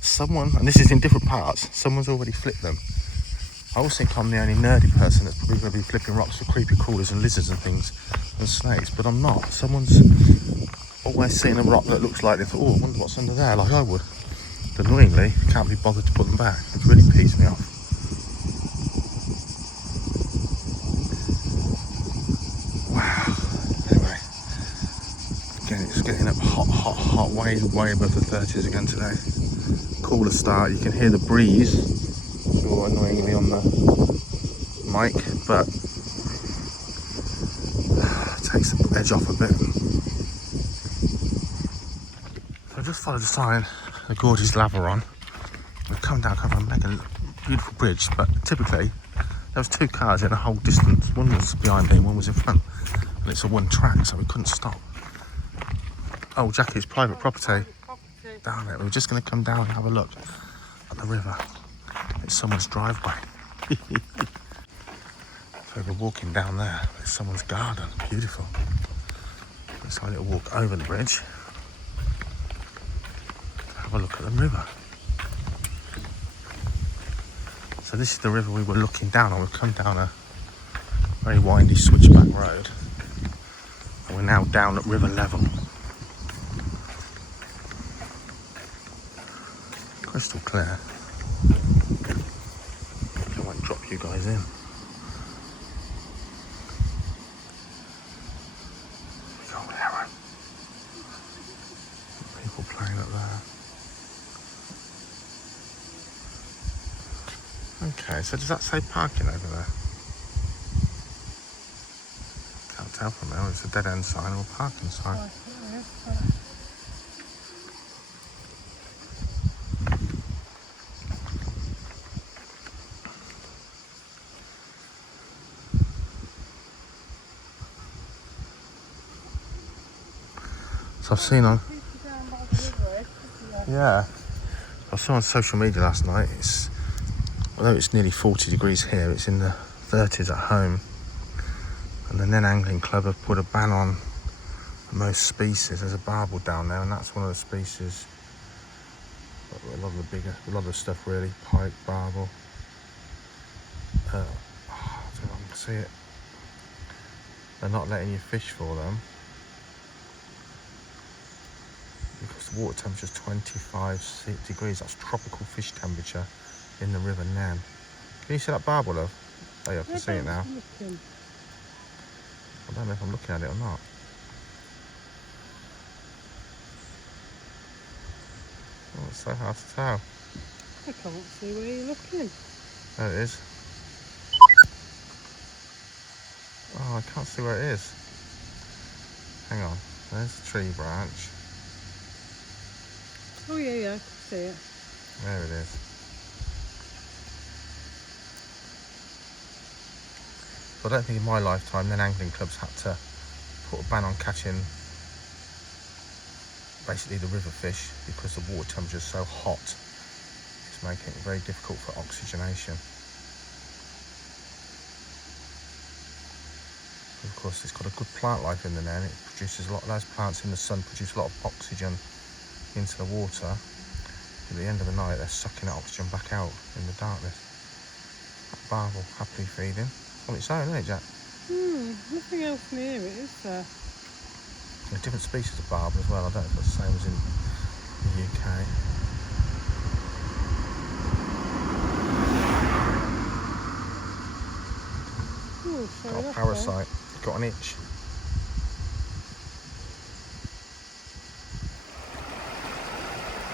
someone, and this is in different parts, someone's already flipped them. I always think I'm the only nerdy person that's probably going to be flipping rocks for creepy crawlers and lizards and things and snakes, but I'm not. Someone's always seen a rock that looks like they thought, oh, I wonder what's under there, like I would. But annoyingly, can't be bothered to put them back. It really pees me off. Wow. Anyway, again, it's getting up hot, way above the 30s again today. Cooler start. You can hear the breeze, sure, annoyingly on the mic, but it takes the edge off a bit. So I just followed the sign. The gorgeous lava on. We've come down kind of a mega beautiful bridge, but typically there was two cars in a whole distance. One was behind me and one was in front, and it's a one track, so we couldn't stop. Oh, Jackie's private property down there. We were just going to come down and have a look at the river. It's someone's driveway. So we're walking down there. It's someone's garden. Beautiful. Let's have a little walk over the bridge. Have a look at the river. So this is the river we were looking down on. We've come down a very windy switchback road and we're now down at river level. Crystal clear. I might drop you guys in. Big old heron. People playing up there. Okay, so does that say parking over there? Can't tell from there. It's a dead end sign or a parking sign. So I've seen on, yeah, I saw on social media last night. Although it's nearly 40 degrees here, it's in the 30s at home. And the Nen Angling Club have put a ban on most species. There's a barbel down there, and that's one of the species. A lot of the stuff really, pike, barbel. I don't know if I can see it. They're not letting you fish for them because the water temperature is 25 degrees. That's tropical fish temperature in the river Nan. Can you see that barbel, love? Oh yeah, I can see it now. I don't know if I'm looking at it or not. Oh, it's so hard to tell. I can't see where you're looking. There it is. Oh, I can't see where it is. Hang on, there's the tree branch. Oh yeah, I can see it. There it is. So I don't think in my lifetime then angling clubs had to put a ban on catching basically the river fish because the water temperature is so hot. It's making it very difficult for oxygenation. Of course, it's got a good plant life in the Nan. It produces a lot of those plants in the sun, produce a lot of oxygen into the water. At the end of the night, they're sucking that oxygen back out in the darkness. That barbel happily feeding on its own, isn't it, Jack? Nothing else near it, is there? There's different species of barbel as well. I don't know if it's the same as in the UK. Got a parasite. Got an itch.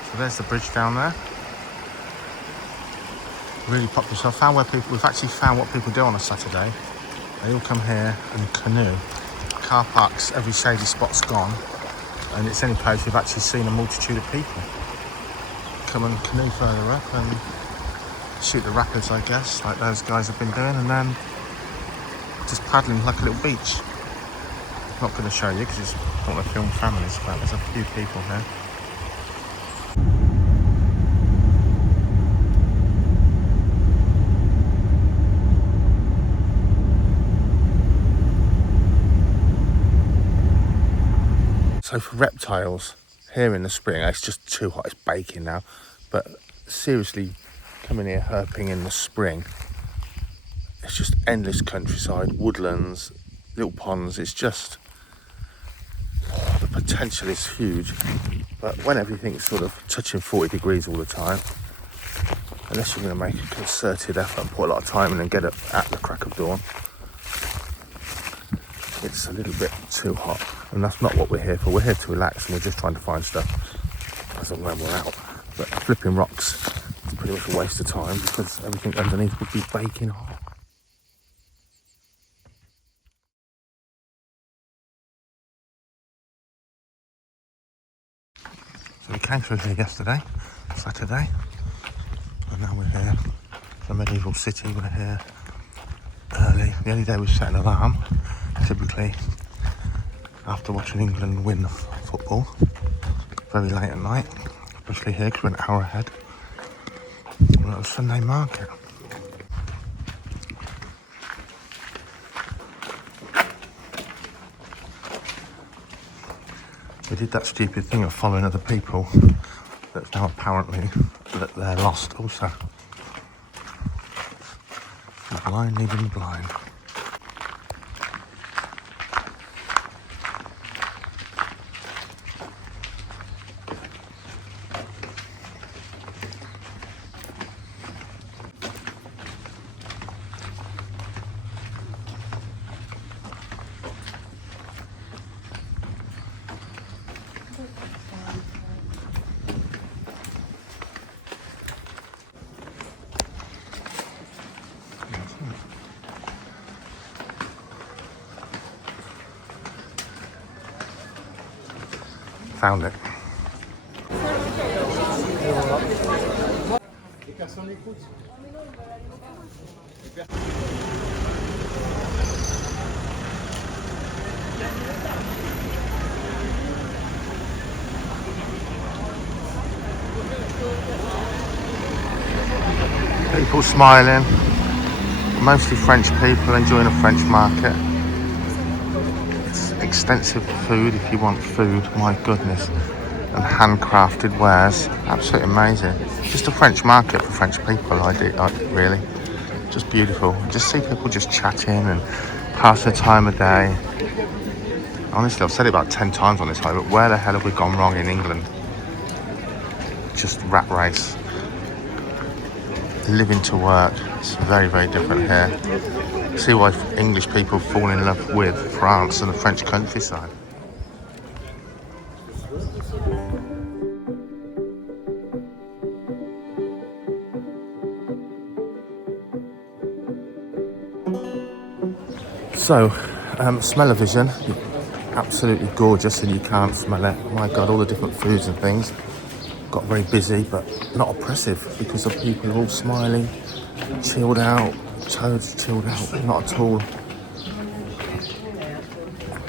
So there's the bridge down there. Really popular. So I found where people, we've actually found what people do on a Saturday. They all come here and canoe. Car parks, every shady spot's gone. And it's any place we've actually seen a multitude of people come and canoe further up and shoot the rapids, I guess, like those guys have been doing, and then just paddling like a little beach. I'm not going to show you because it's not want to film families, but there's a few people here. So for reptiles, here in the spring, it's just too hot, it's baking now, but seriously, coming here herping in the spring, it's just endless countryside, woodlands, little ponds. It's just, the potential is huge, but when everything's sort of touching 40 degrees all the time, unless you're going to make a concerted effort and put a lot of time in and get up at the crack of dawn, it's a little bit too hot, and that's not what we're here for. We're here to relax, and we're just trying to find stuff as and when we're out. But flipping rocks is pretty much a waste of time because everything underneath would be baking hot. So we came through here yesterday, Saturday, and now we're here. The medieval city, we're here early. The only day we set an alarm, typically after watching England win football, very late at night, especially here because we're an hour ahead. We're at a Sunday market. We did that stupid thing of following other people that's now apparently that they're lost also. The blind leading the blind. Found it. People smiling, mostly French people enjoying a French market. It's extensive food if you want food, my goodness, and handcrafted wares, absolutely amazing. Just a French market for French people, really, just beautiful. Just see people just chatting and pass the time of day. Honestly, I've said it about 10 times on this hike, but where the hell have we gone wrong in England? Just rat race. living to work. It's very, very different here. See why English people fall in love with France and the French countryside. So, smell-o-vision, absolutely gorgeous, and you can't smell it. My God, all the different foods and things. Got very busy, but not oppressive because the people are all smiling, chilled out, toads chilled out, not at all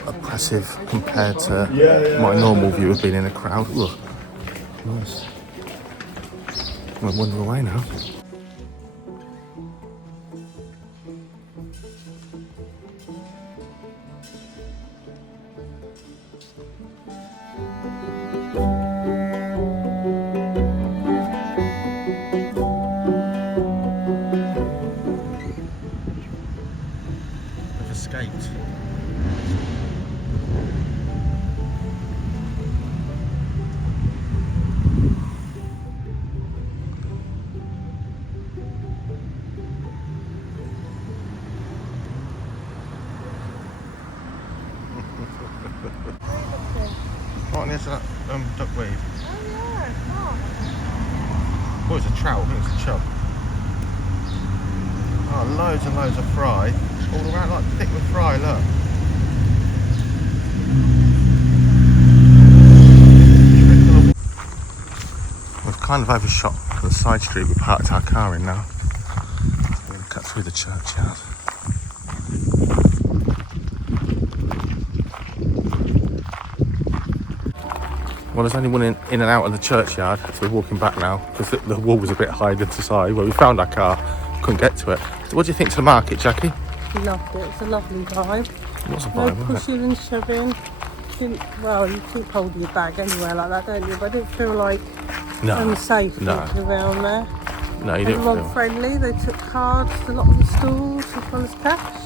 oppressive compared to my normal view of being in a crowd. Ugh. Nice. I'm gonna wander away now. We've escaped. Right near to that duckweed. Oh yeah, it's not. Oh, it's a trout, I think it's a chub. Oh, loads and loads of fry. All around like thick with fry, look. We've kind of overshot the side street we parked our car in now. We're going to cut through the churchyard. Well, there's only one in and out of the churchyard, so we're walking back now because the wall was a bit high to the side where we found our car, couldn't get to it. So what do you think to the market, Jackie? Loved it. It's a lovely vibe. It was a No vibe, wasn't it? pushing and shoving. Well, you keep holding your bag anywhere like that, don't you? But I didn't feel like unsafe walking around there. No, you didn't Everyone feel. friendly. They took cards to a lot of the stalls as well as cash.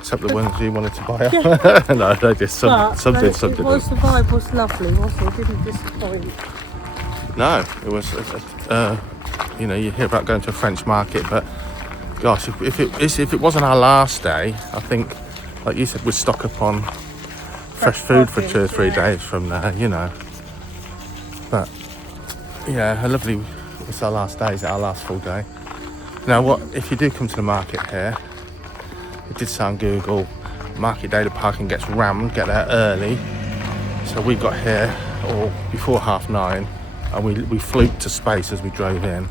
Except the ones you wanted to buy. Yeah. No, they did. Some did, some didn't. The vibe was lovely, wasn't it? It didn't disappoint. No, it was, you know, you hear about going to a French market, but gosh, if it wasn't our last day, I think, like you said, we'd stock up on fresh food for 2 or 3 days from there, you know. But yeah, it's our last day, it's our last full day. Now, what if you do come to the market here? It did say on Google, market day the parking gets rammed, get there early. So we got here before 9:30, and we fluked to space as we drove in.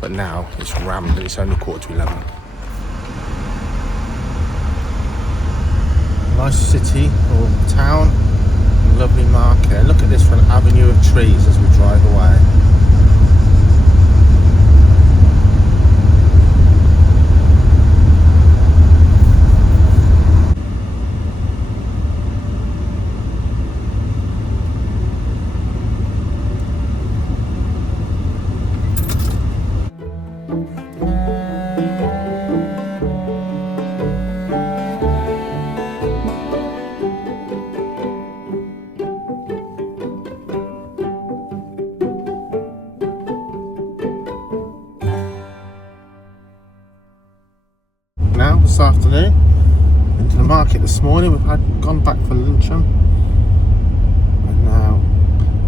But now it's rammed and it's only 11:15. Nice city or town, lovely market. Look at this for an avenue of trees as we drive away. Now this afternoon into the market this morning. We've gone back for luncheon, and now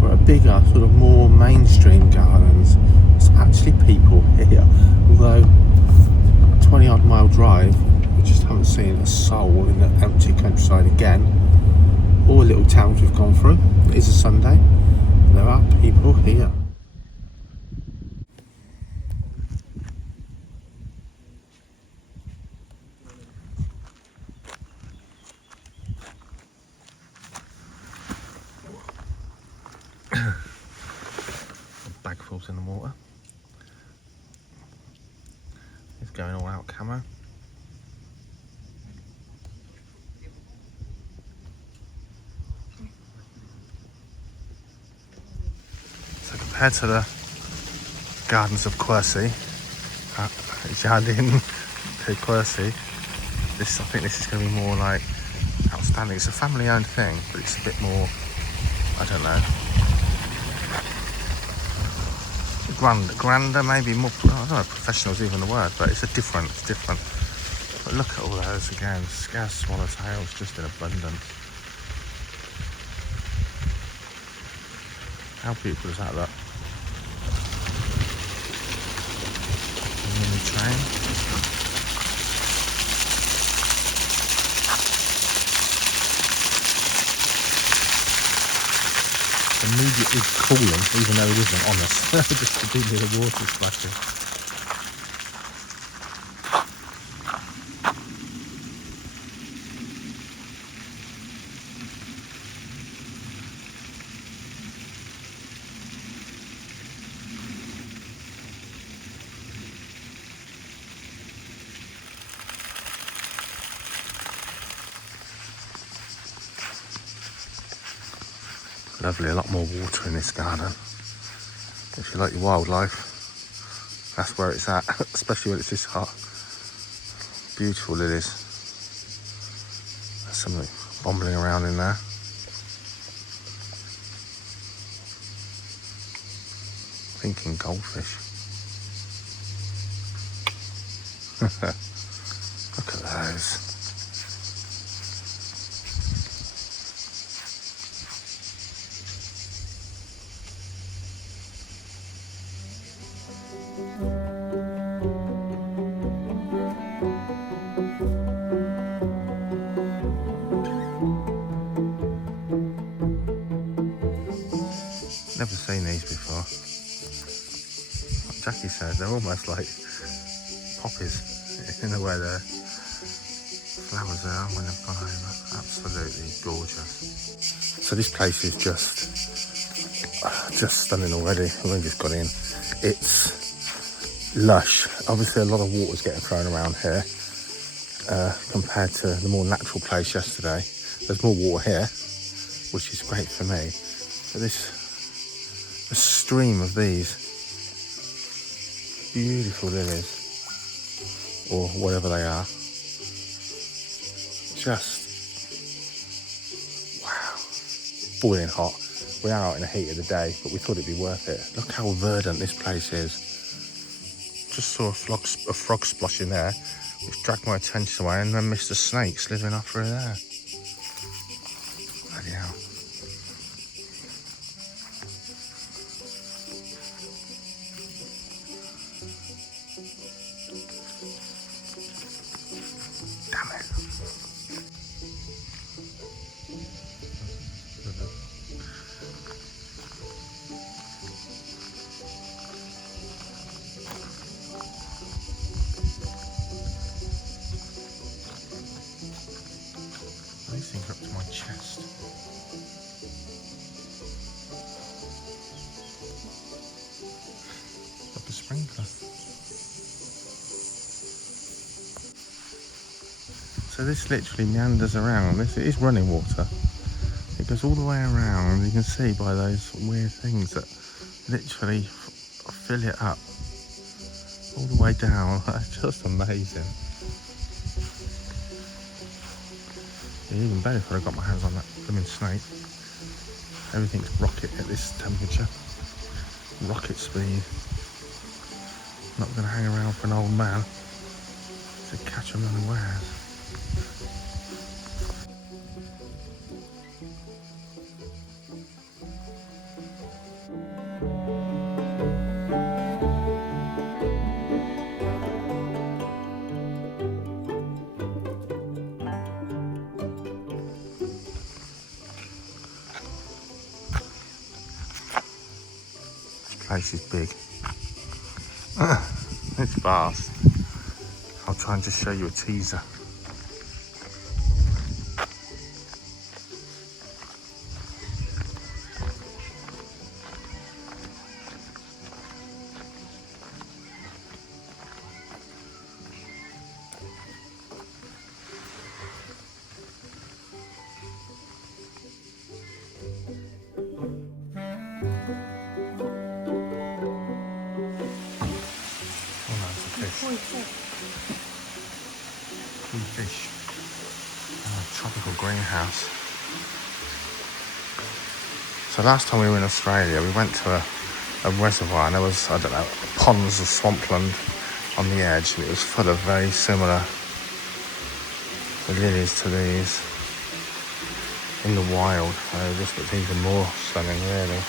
we're at a bigger, sort of more mainstream gardens. There's actually people here, although a 20-odd mile drive, we just haven't seen a soul in the empty countryside again. All the little towns we've gone through. It is a Sunday. There are people here. Bagfuls in the water. It's going all out camo. So compared to the gardens of Quercy, Jardin de Quercy, I think this is going to be more like outstanding. It's a family-owned thing, but it's a bit more, I don't know. grander, maybe more, I don't know if professional is even the word, but it's different. But look at all those again, scarce swallowtails just in abundance. How beautiful is that look? Mini train. Immediately cooling, even though it isn't on us, just to be near the water splashing. Lovely, a lot more water in this garden. If you like your wildlife, that's where it's at, especially when it's this hot. Beautiful lilies. There's something bumbling around in there. Thinking goldfish. Look at those. Never seen these before. Like Jackie said, they're almost like poppies in the way the flowers are when they've gone over. Absolutely gorgeous. So this place is just stunning already. We've just got in. It's lush. Obviously a lot of water's getting thrown around here compared to the more natural place yesterday. There's more water here, which is great for me. But a stream of these beautiful lilies, or whatever they are, just wow, boiling hot. We are out in the heat of the day, but we thought it'd be worth it. Look how verdant this place is. Just saw a frog splashing there, which dragged my attention away, and then missed a snake slithering off through there. Bloody hell. These things are up to my chest. Like a sprinkler. So this literally meanders around. This is running water. It goes all the way around. You can see by those weird things that literally fill it up all the way down. That's just amazing. Even better if I got my hands on that blooming snake. Everything's rocket at this temperature. Rocket speed. Not going to hang around for an old man to catch them unawares. Place is big. It's vast. I'll try and just show you a teaser. Fish. Tropical greenhouse. So last time we were in Australia, we went to a reservoir, and there was, I don't know, ponds or swampland on the edge, and it was full of very similar lilies to these in the wild. This looks even more stunning, really.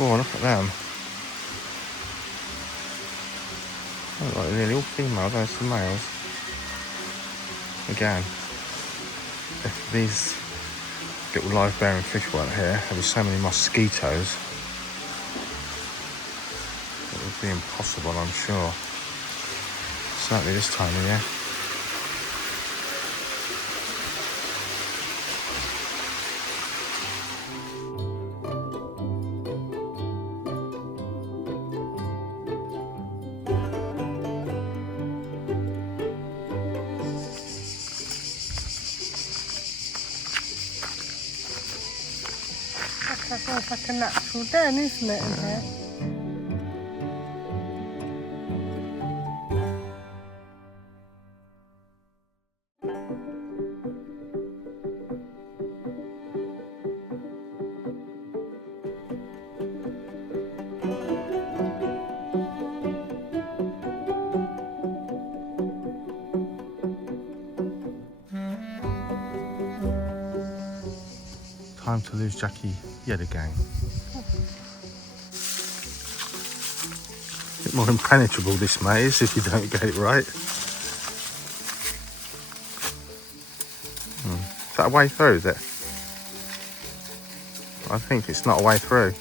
Oh, look at them. Look like nearly all females, there's some males. Again, if these little live-bearing fish weren't here, there were so many mosquitoes, it would be impossible, I'm sure. Certainly this time of year. That's almost like a natural den, isn't it, in here? Time to lose Jackie yet again. A bit more impenetrable this maze if you don't get it right. Is that a way through, is it? I think it's not a way through.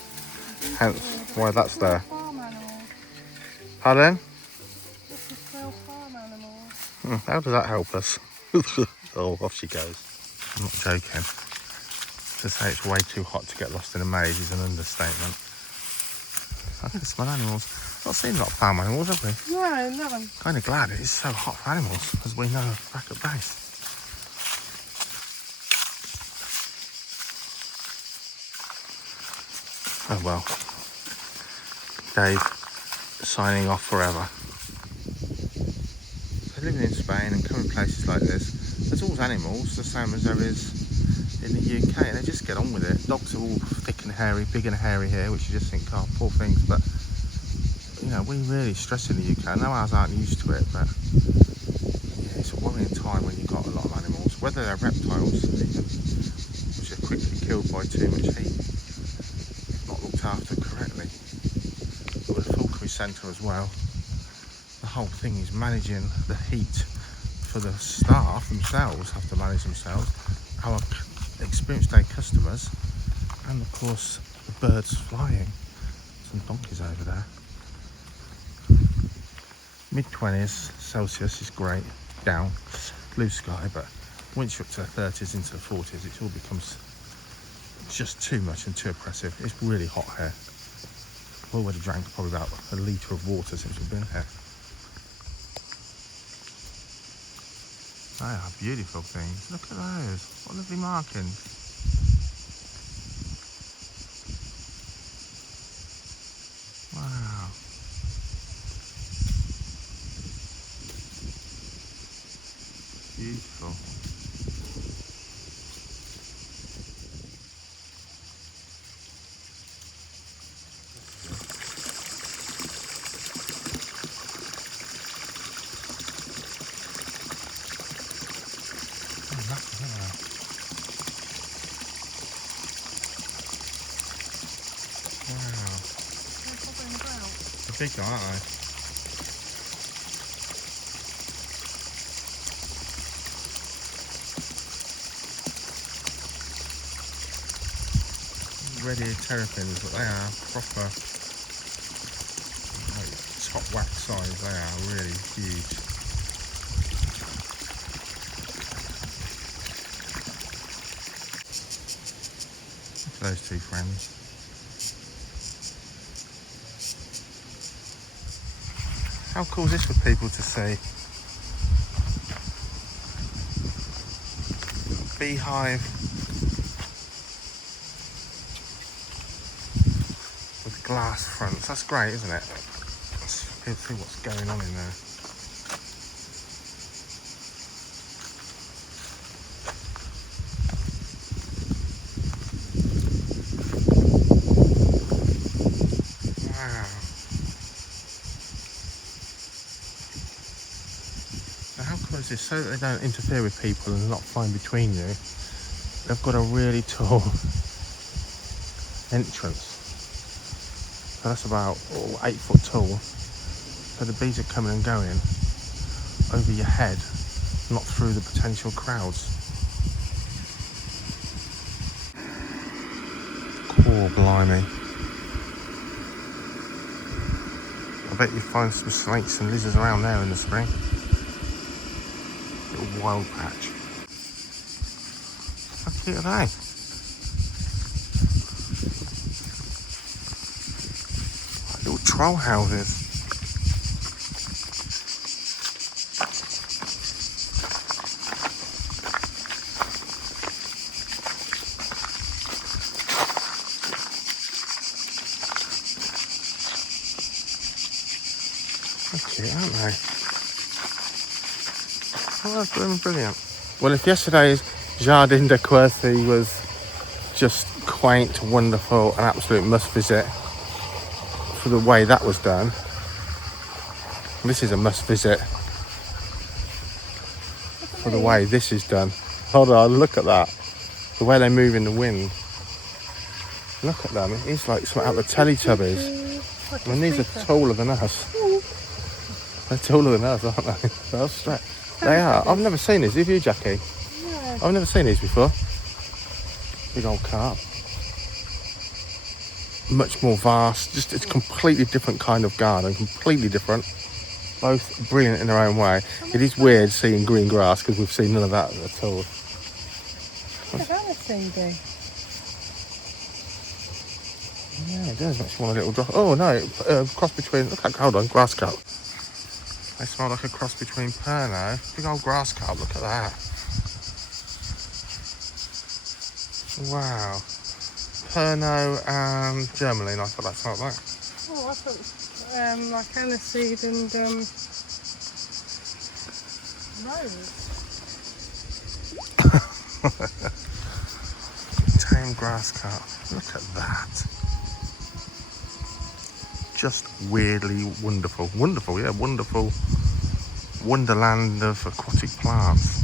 Hence why that's there. Pardon? This is real farm animals. How does that help us? Oh, off she goes. I'm not joking. To say it's way too hot to get lost in a maze is an understatement. I can smell animals. Not seen a lot of farm animals, have we? No, no. Kind of glad it is so hot for animals, as we know back at base. Oh well. Dave signing off forever. So living in Spain and coming places like this, there's always animals, the same as there is in the UK, and they just get on with it. Dogs are all thick and hairy, big and hairy here, which you just think, oh, poor things, but you know, we really stress in the UK. I know ours aren't used to it, but yeah, it's a worrying time when you've got a lot of animals, whether they're reptiles even, which are quickly killed by too much heat, not looked after correctly. But with a falconry centre as well, the whole thing is managing the heat for the staff themselves, have to manage themselves, our experienced day customers, and of course the birds flying. Some donkeys over there. Mid-20s Celsius is great, down, blue sky, but once you're up to the 30s into the 40s, it all becomes just too much and too oppressive. It's really hot here. I've already drank probably about a litre of water since we've been here. They are beautiful things. Look at those. What lovely markings. Wow. Beautiful. Big one, aren't they? Red-eared terrapins, but they are proper, like, top wax size. They are really huge. Look at those two friends. How cool is this for people to see? Beehive glass fronts. That's great, isn't it? Let's see what's going on in there. Wow. Now how cool is this? So that they don't interfere with people and not find between you, they've got a really tall entrance. So that's about 8 foot tall. So the bees are coming and going over your head, not through the potential crowds. Cool, blimey. I bet you find some snakes and lizards around there in the spring. Little wild patch. How cute are they? Like little troll houses. Cute, aren't they? Oh, that's brilliant. Well, if yesterday's Jardin de Quercy was just quaint, wonderful, an absolute must visit for the way that was done, this is a must visit for the way this is done. Hold on, look at that. The way they move in the wind. Look at them. It's like something out of the Teletubbies. I mean, these are taller than us. They're taller than us, aren't they? They're straight. They are. I've never seen these. Have you, Jackie? No. I've never seen these before. Big old carp. Much more vast. Just it's a completely different kind of garden. Completely different. Both brilliant in their own way. It is weird seeing green grass because we've seen none of that at all. Look at that CD. Yeah, it does. Much more a little drop. Oh no, cross between. Look at, hold on, grass carp. They smell like a cross between Pernod. Big old grass carp, look at that. Wow. Pernod and Germaline, I thought that smelled like. Oh, I thought like aniseed and rose. Tame grass carp. Look at that. Just weirdly wonderful. Wonderful, yeah, wonderful. Wonderland of aquatic plants.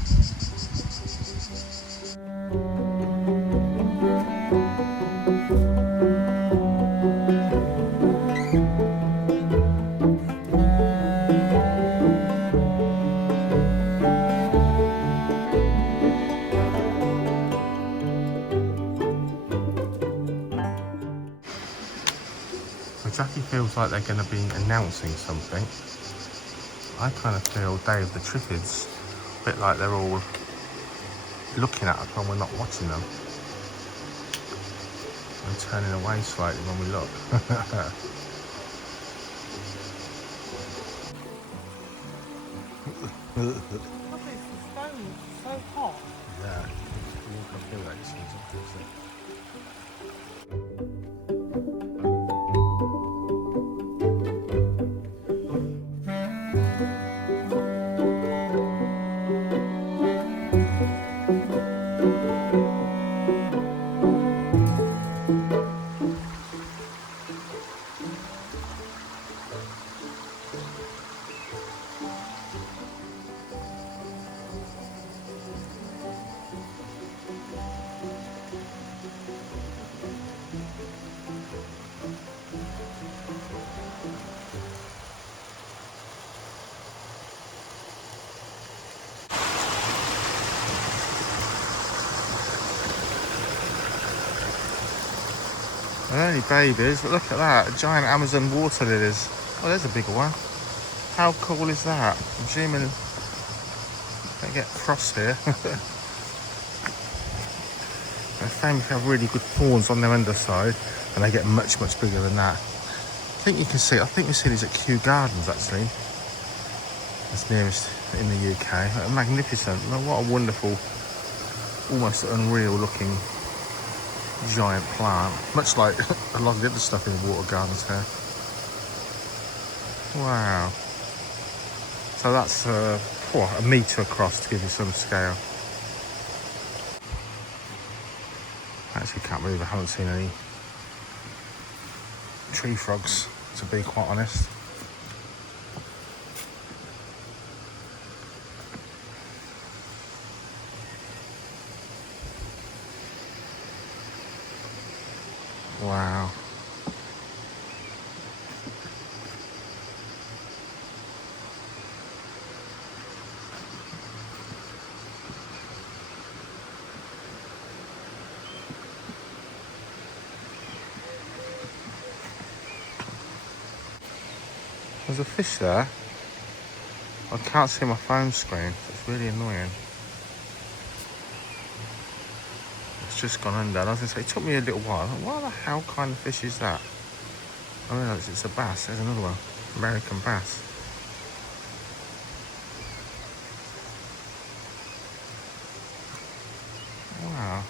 Jackie feels like they're going to be announcing something. I kind of feel Day of the Triffids, a bit like they're all looking at us when we're not watching them and turning away slightly when we look. Probably the stone's so hot. Yeah, I feel like it's interesting. They're only babies, but look at that, giant Amazon water lilies. Oh, there's a bigger one. How cool is that? I'm assuming they get frost here. They're famous to have really good thorns on their underside, and they get much, much bigger than that. I think you can see, I think we see these at Kew Gardens actually. That's nearest in the UK. Magnificent. What a wonderful, almost unreal looking giant plant, much like a lot of the other stuff in the water gardens here. Wow. So that's a metre across to give you some scale. I actually can't believe I haven't seen any tree frogs, to be quite honest. Wow. There's a fish there. I can't see my phone screen. It's really annoying. It's just gone under. And I was going to say, it took me a little while. What the hell kind of fish is that? I realise it's a bass. There's another one. American bass. Wow.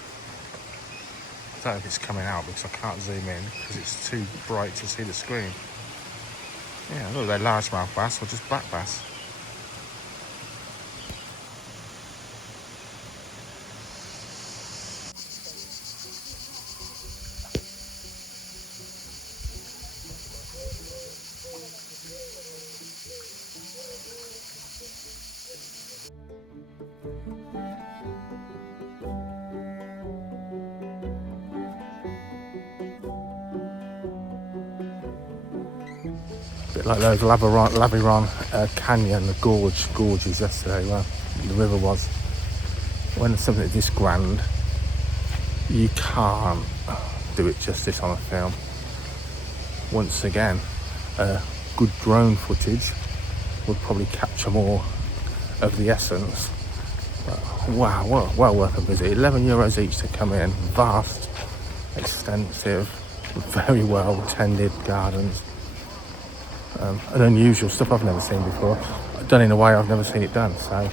I don't know if it's coming out because I can't zoom in because it's too bright to see the screen. Yeah, look, they're largemouth bass or just black bass. Bit like those Laviron Canyon, the gorges yesterday where the river was. When there's something this grand, you can't do it justice on a film. Once again, good drone footage would probably capture more of the essence. But wow, well worth a visit. €11 each to come in. Vast, extensive, very well tended gardens. And unusual stuff I've never seen before. Done in a way I've never seen it done, so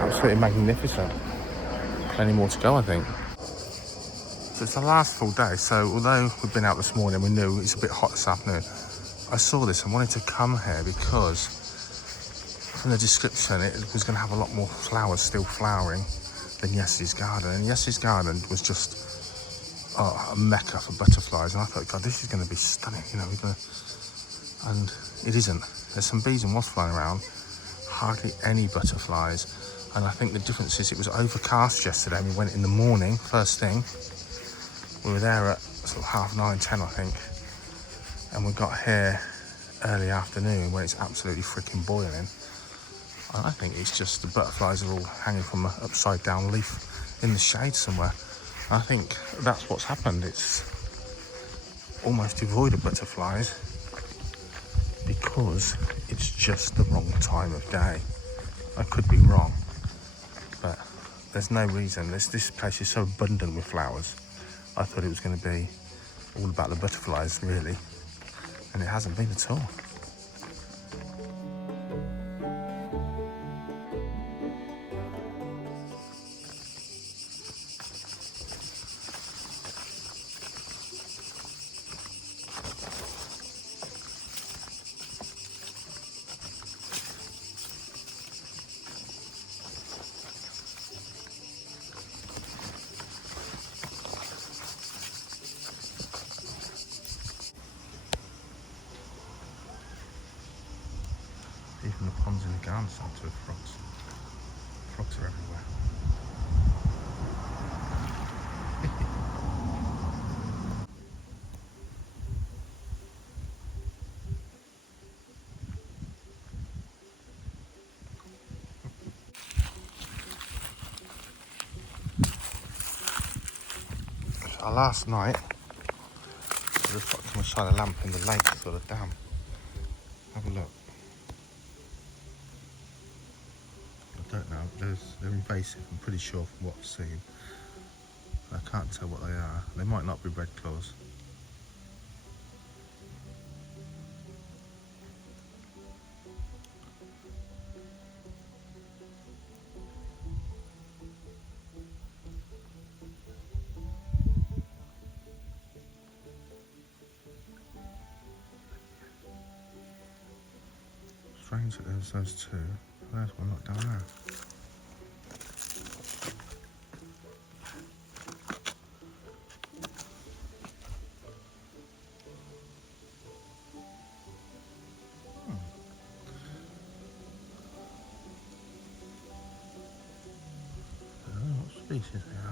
absolutely magnificent. Plenty more to go, I think. So it's the last full day, so although we've been out this morning, we knew it's a bit hot this afternoon. I saw this and wanted to come here because from the description it was going to have a lot more flowers still flowering than yesterday's garden. And yesterday's garden was just a mecca for butterflies, and I thought, God, this is going to be stunning, you know. And it isn't. There's some bees and wasps flying around, hardly any butterflies. And I think the difference is it was overcast yesterday. We went in the morning, first thing. We were there at sort of 9:30, 10, I think, and we got here early afternoon when it's absolutely freaking boiling. And I think it's just the butterflies are all hanging from an upside down leaf in the shade somewhere. I think that's what's happened. It's almost devoid of butterflies because it's just the wrong time of day. I could be wrong, but there's no reason. This place is so abundant with flowers. I thought it was going to be all about the butterflies, really, and it hasn't been at all. Even the ponds in the garden start to have frogs. Frogs are everywhere. So last night, I just got to shine a lamp in the lake for the dam. Have a look. I don't know, they're invasive, I'm pretty sure from what I've seen. I can't tell what they are. They might not be red claws. strange that there's those two. There's one right down there. I don't know what species they are.